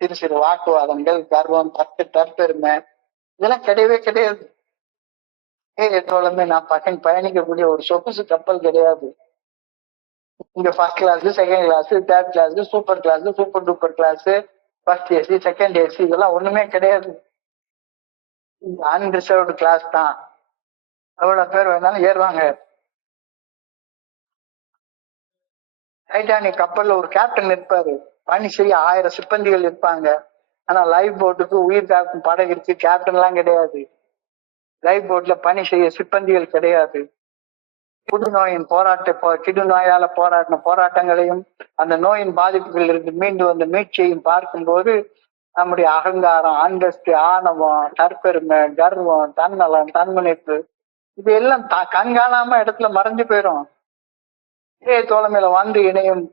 சிறு சிறு வாக்குவாதங்கள், கர்வம், தற்பெருமை இதெல்லாம் கிடையவே கிடையாது. தோழமை நான் பயணிக்கக்கூடிய ஒரு சொகுசு கப்பல் கிடையாது. இங்க first class, second class, third class, super class, super duper class, first AC, second AC இதெல்லாம் ஒண்ணுமே கிடையாது. அன்ரிசர்வ்டு கிளாஸ் தான். எவ்வளவு பேர் வேணாலும் ஏறுவாங்க. டைட்டானிக் கப்பல்ல ஒரு கேப்டன் இருப்பாரு, பணி செய்ய 1000 சிப்பந்திகள் இருப்பாங்க. ஆனா லைஃப் போட்டுக்கு உயிர் காக்கும் படகு இருக்கு, கேப்டன் எல்லாம் கிடையாது. லைஃப் போட்ல பணி செய்ய சிப்பந்திகள் கிடையாது. கிடுநோயால போராடின போராட்டங்களையும் அந்த நோயின் பாதிப்புகள் இருந்து மீண்டு வந்த மீட்சியையும் பார்க்கும்போது நம்முடைய அகங்காரம், அந்தஸ்து, ஆணவம், தற்பெருமை, கர்வம், தன்னலம், தன்முனைப்பு இது எல்லாம் கண்காணாம இடத்துல மறைஞ்சு போயிடும். தோழமையில வந்து இணையும்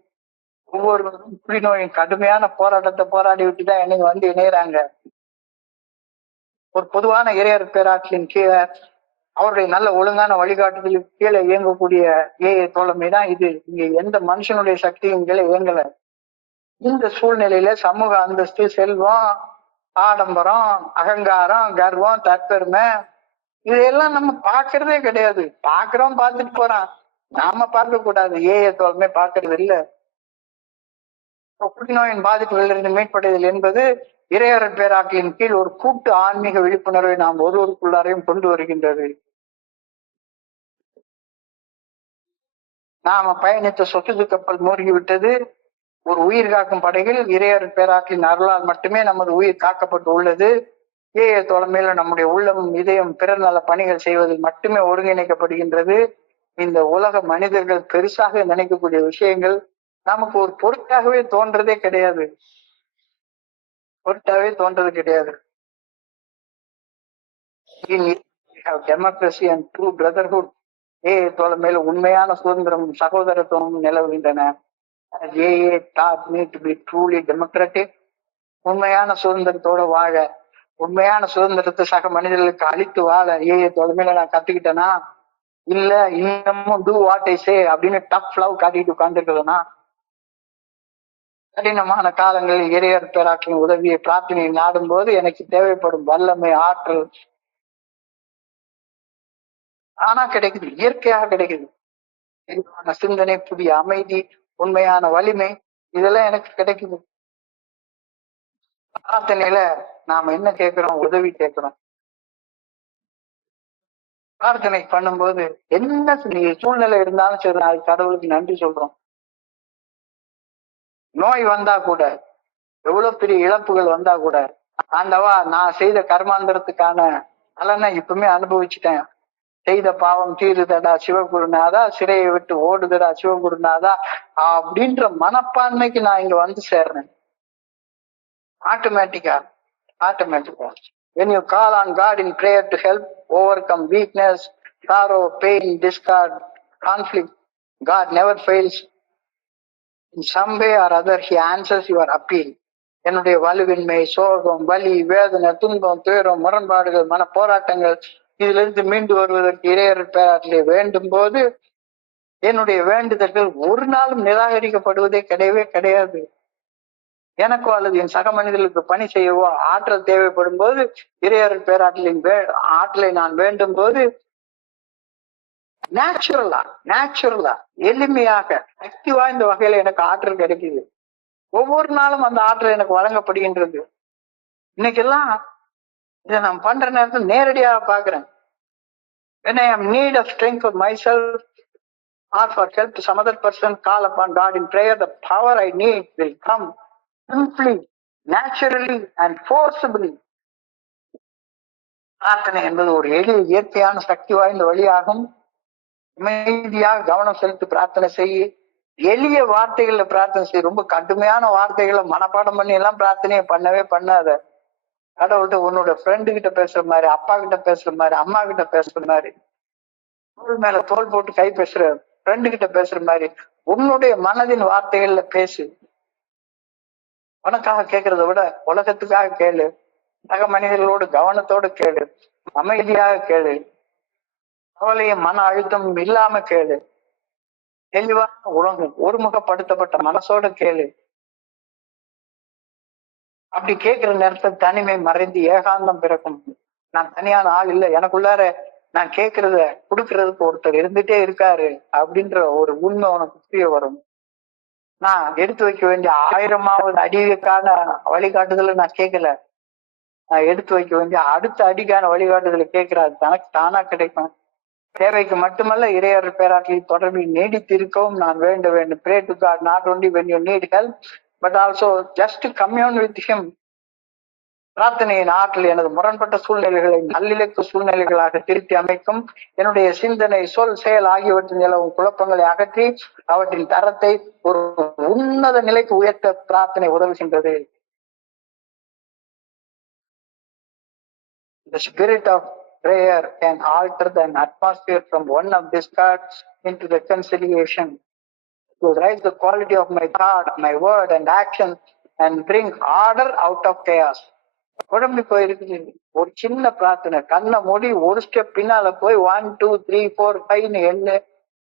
ஒவ்வொருவரும் குடிநோயின் கடுமையான போராட்டத்தை போராடி விட்டுதான் என்னைக்கு வந்து இணையறாங்க. ஒரு பொதுவான இறையர் பேராற்றலின் கீழே அவருடைய நல்ல ஒழுங்கான வழிகாட்டுதலுக்கு கீழே இயங்கக்கூடிய தோழமை தான் இது. இங்க எந்த மனுஷனுடைய சக்தியும் கீழே இயங்கல. இந்த சூழ்நிலையில சமூக அந்தஸ்து, செல்வம், ஆடம்பரம், அகங்காரம், கர்வம், தற்பெருமை இதையெல்லாம் நம்ம பாக்குறதே கிடையாது. பாக்குறோம், பார்த்துட்டு போறான். நாம பார்க்க கூடாது. தோழமை பார்க்கறது இல்ல. புற்றுநோயின் பாதிப்புகளில் இருந்து மீட்படுதல் என்பது இறையரர் பேராற்றலின் கீழ் ஒரு கூட்டு ஆன்மீக விழிப்புணர்வை நாம் ஒருவருக்குள்ளாரையும் கொண்டு வருகின்றது. நாம பயணித்த சொத்து கப்பல் மூழ்கிவிட்டது. ஒரு உயிர் காக்கும் படகில் இறையரர் பேராற்றலின் அருளால் மட்டுமே நமது உயிர் காக்கப்பட்டு உள்ளது. தோழமையில நம்முடைய உள்ளமும் இதயம் பிறர் நல பணிகள் செய்வதில் மட்டுமே ஒருங்கிணைக்கப்படுகின்றது. இந்த உலக மனிதர்கள் பெருசாக நினைக்கக்கூடிய விஷயங்கள் நமக்கு ஒரு பொருட்டாகவே தோன்றதே கிடையாது. பொருட்டாவே தோன்றது கிடையாது. Democracy and true brotherhood AA தோழமையில உண்மையான சுதந்திரம் சகோதரத்துவம் நிலவுகின்றன. AA taught me to be truly democratic. உண்மையான சுதந்திரத்தோட வாழ, உண்மையான சுதந்திரத்தை சக மனிதர்களுக்கு அழித்து வாழ ஏஏ தோழமையில நான் கத்துக்கிட்டேனா, இல்ல இன்னமும் டூ வாட் ஐ சே அப்படின்னு டஃப் லவ் காட்டிட்டு உட்கார்ந்துருக்கிறதுனா, கடினமான காலங்களில் இறையர் பேராற்றின் உதவியை பிரார்த்தனை நாடும் போது எனக்கு தேவைப்படும் வல்லமை, ஆற்றல் ஆனா கிடைக்குது, இயற்கையாக கிடைக்குது. தெளிவான சிந்தனை, புதிய அமைதி, உண்மையான வலிமை, இதெல்லாம் எனக்கு கிடைக்குது. பிரார்த்தனையில நாம என்ன கேட்கிறோம்? உதவி கேட்கிறோம். பிரார்த்தனை பண்ணும்போது என்ன சூழ்நிலை இருந்தாலும் சரி, அது கடவுளுக்கு நன்றி சொல்றோம். நோய் வந்தா கூட, எவ்வளவு பெரிய இழப்புகள் வந்தா கூட, ஆண்டவா நான் செய்த கர்மாந்திரத்துக்கான பலனை இப்பவுமே அனுபவிச்சுட்டேன். செய்த பாவம் தீருதடா சிவகுருநாதா, சிறையை விட்டு ஓடுதடா சிவகுருநாதா அப்படின்ற மனப்பான்மைக்கு நான் இங்க வந்து சேர்றேன். ஆட்டோமேட்டிக்கா. When you call on God in prayer to help overcome weakness, sorrow, pain, discord, conflict, God never fails. In some way or other, He answers your appeal. என்னுடைய வலுவின்மை, சோகம், வலி, வேதனை, துன்பம், துயரம், முரண்பாடுகள், மன போராட்டங்கள், இதுல இருந்து மீண்டு வருவதற்கு இறையர் பேராற்றலை வேண்டும் போது என்னுடைய வேண்டுதல்கள் ஒரு நாளும் நிராகரிக்கப்படுவதே கிடையவே கிடையாது. எனக்கோ அல்லது என் சக மனிதர்களுக்கு பணி செய்யவோ ஆற்றல் தேவைப்படும் போது, இறையர் பேராற்றலின் ஆற்றலை நான் வேண்டும் போது நேச்சுரலா எளிமையாக சக்தி வாய்ந்த வகையில எனக்கு ஆற்றல் கிடைக்குது. ஒவ்வொரு நாளும் அந்த ஆற்றல் எனக்கு வழங்கப்படுகின்றது. இன்னைக்கெல்லாம் இதை நான் பண்ற நேரத்தில் நேரடியாக பாக்குறேன். When I am in need of strength for myself or for help to some other person, call upon God in prayer, the power I need will come simply, naturally and forcibly. பிரார்த்தனை என்பது ஒரு எளிய இயற்கையான சக்தி வாய்ந்த வழியாகும். அமைதியாக கவனம் செலுத்தி பிரார்த்தனை செய்ய, எளிய வார்த்தைகள்ல பிரார்த்தனை செய்ய. ரொம்ப கடுமையான வார்த்தைகளை மனப்பாடம் பண்ணி எல்லாம் பிரார்த்தனையை பண்ணவே பண்ணாத. கடவுள்கிட்ட உன்னோட ஃப்ரெண்டு கிட்ட பேசுற மாதிரி, அப்பா கிட்ட பேசுற மாதிரி, அம்மா கிட்ட பேசுற மாதிரி, தோல் மேல தோல் போட்டு கை பேசுற ஃப்ரெண்டு கிட்ட பேசுற மாதிரி உன்னுடைய மனதின் வார்த்தைகள்ல பேசு. உனக்காக கேட்கறத விட உலகத்துக்காக கேளு. சக மனிதர்களோடு கவனத்தோடு கேளு, அமைதியாக கேளு, கவலையும் மன அழுத்தம் இல்லாம கேளு, தெளிவான உலகம் ஒருமுகப்படுத்தப்பட்ட மனசோட கேளு. அப்படி கேட்கிற நேரத்தில் தனிமை மறைந்து ஏகாந்தம் பிறக்கும். நான் தனியான ஆள் இல்லை, எனக்குள்ளார நான் கேட்கறத கொடுக்கறதுக்கு ஒருத்தர் இருந்துட்டே இருக்காரு அப்படின்ற ஒரு உண்மை உனக்கு புரிய வரும். நான் எடுத்து வைக்க வேண்டிய 1000வது அடிக்கான வழிகாட்டுதலை நான் கேட்கல, நான் எடுத்து வைக்க வேண்டிய அடுத்த அடிக்கான வழிகாட்டுதலை கேட்கிறாரு. தனக்கு தானா கிடைக்கும். தேவைக்கு மட்டுமல்ல, இறையர் பேராற்றலின் தொடர்பில் நீடித்திருக்கவும் நான் வேண்டும். Pray to God not only when you need help, but also just to commune with Him. பிரார்த்தனையின் ஆற்றல் எனது முரண்பட்ட சூழ்நிலைகளை நல்லிலக்கு சூழ்நிலைகளாக திருத்தி அமைக்கும். என்னுடைய சிந்தனை, சொல், செயல் ஆகியவற்றின் நிலவும் குழப்பங்களை அகற்றி அவற்றின் தரத்தை ஒரு உன்னத நிலைக்கு உயர்த்த பிரார்த்தனை உதவுகின்றது. The spirit of prayer can alter the atmosphere from one of discord into reconciliation. It will raise the quality of my thought, my word and action and bring order out of chaos. உடம்பு போயிருக்குது, ஒரு சின்ன பிரார்த்தனை, கண்ணை மூடி ஒரு step பின்னால போய் 1 2 3 4 5 எண்ணு,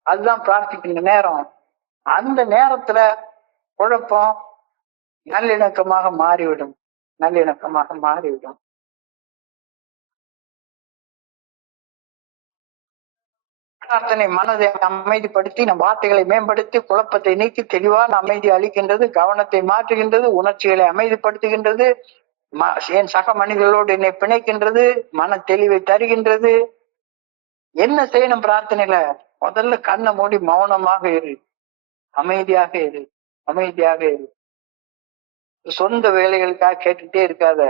அதுதான் பிரார்த்திக்கின்ற நேரம். அந்த நேரத்துல குழப்பம் நல்லிணக்கமாக மாறிவிடும். பிரார்த்தனை மனதை அமைதிப்படுத்தி, நம் வார்த்தைகளை மேம்படுத்தி, குழப்பத்தை நீக்கி தெளிவான அமைதி அளிக்கின்றது, கவனத்தை மாற்றுகின்றது, உணர்ச்சிகளை அமைதிப்படுத்துகின்றது, என் சக மனிதர்களோடு என்னை பிணைக்கின்றது, மன தெளிவை தருகின்றது. என்ன செய்யணும் பிரார்த்தனையில? முதல்ல கண்ணை மூடி மௌனமாக இரு, அமைதியாக இரு. சொந்த வேலைகளுக்காக கேட்டுட்டே இருக்காத.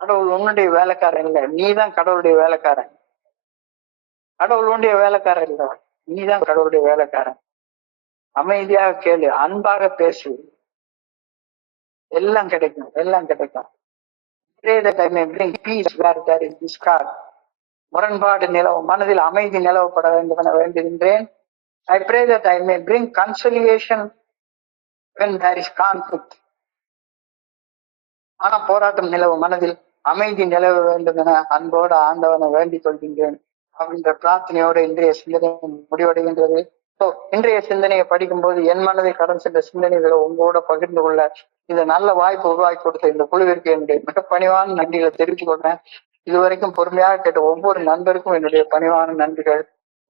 கடவுள் உன்னுடைய வேலைக்காரன் இல்ல, நீதான் கடவுளுடைய வேலைக்காரன். கடவுள் உன்னுடைய வேலைக்காரன் இல்ல, நீதான் கடவுளுடைய வேலைக்காரன். அமைதியாக கேளு, அன்பாக பேசு. எல்லாம் கிடைக்கும், எல்லாம் கிடைக்கும். Pray that I may bring peace where there is discord. முரண்பாடு நிலவும் மனதில் அமைதி நிலவப்பட வேண்டும் என வேண்டுகின்றேன். I pray that I may bring conciliation when there is conflict. ஆனா போராட்டம் நிலவும் மனதில் அமைதி நிலவ வேண்டும் என அன்போடு ஆண்டவனை வேண்டிக் கொள்கின்றேன் அப்படின்ற பிரார்த்தனையோடு இன்றைய சிந்தனை முடிவடைகின்றது. இன்றைய சிந்தனையை படிக்கும் போது என் மனதை கடன் சென்ற சிந்தனைகளை உங்களோட பகிர்ந்து கொள்ள இந்த நல்ல வாய்ப்பு உருவாக்கி கொடுத்த இந்த குழுவிற்கு என்னுடைய மிக பணிவான நன்றிகளை தெரிவித்துக் கொள்றேன். இதுவரைக்கும் பொறுமையாக கேட்ட ஒவ்வொரு நண்பருக்கும் என்னுடைய பணிவான நன்றிகள்.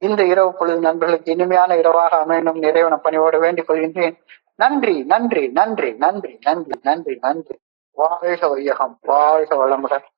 இந்த இரவு பொழுது நண்பர்களுக்கு இனிமையான இரவாக அமையணும் இறைவன பணியோட வேண்டிக் கொள்கின்றேன். நன்றி நன்றி நன்றி நன்றி நன்றி நன்றி நன்றி. வாழ்க வையகம், வாழ்க வளமுடன்.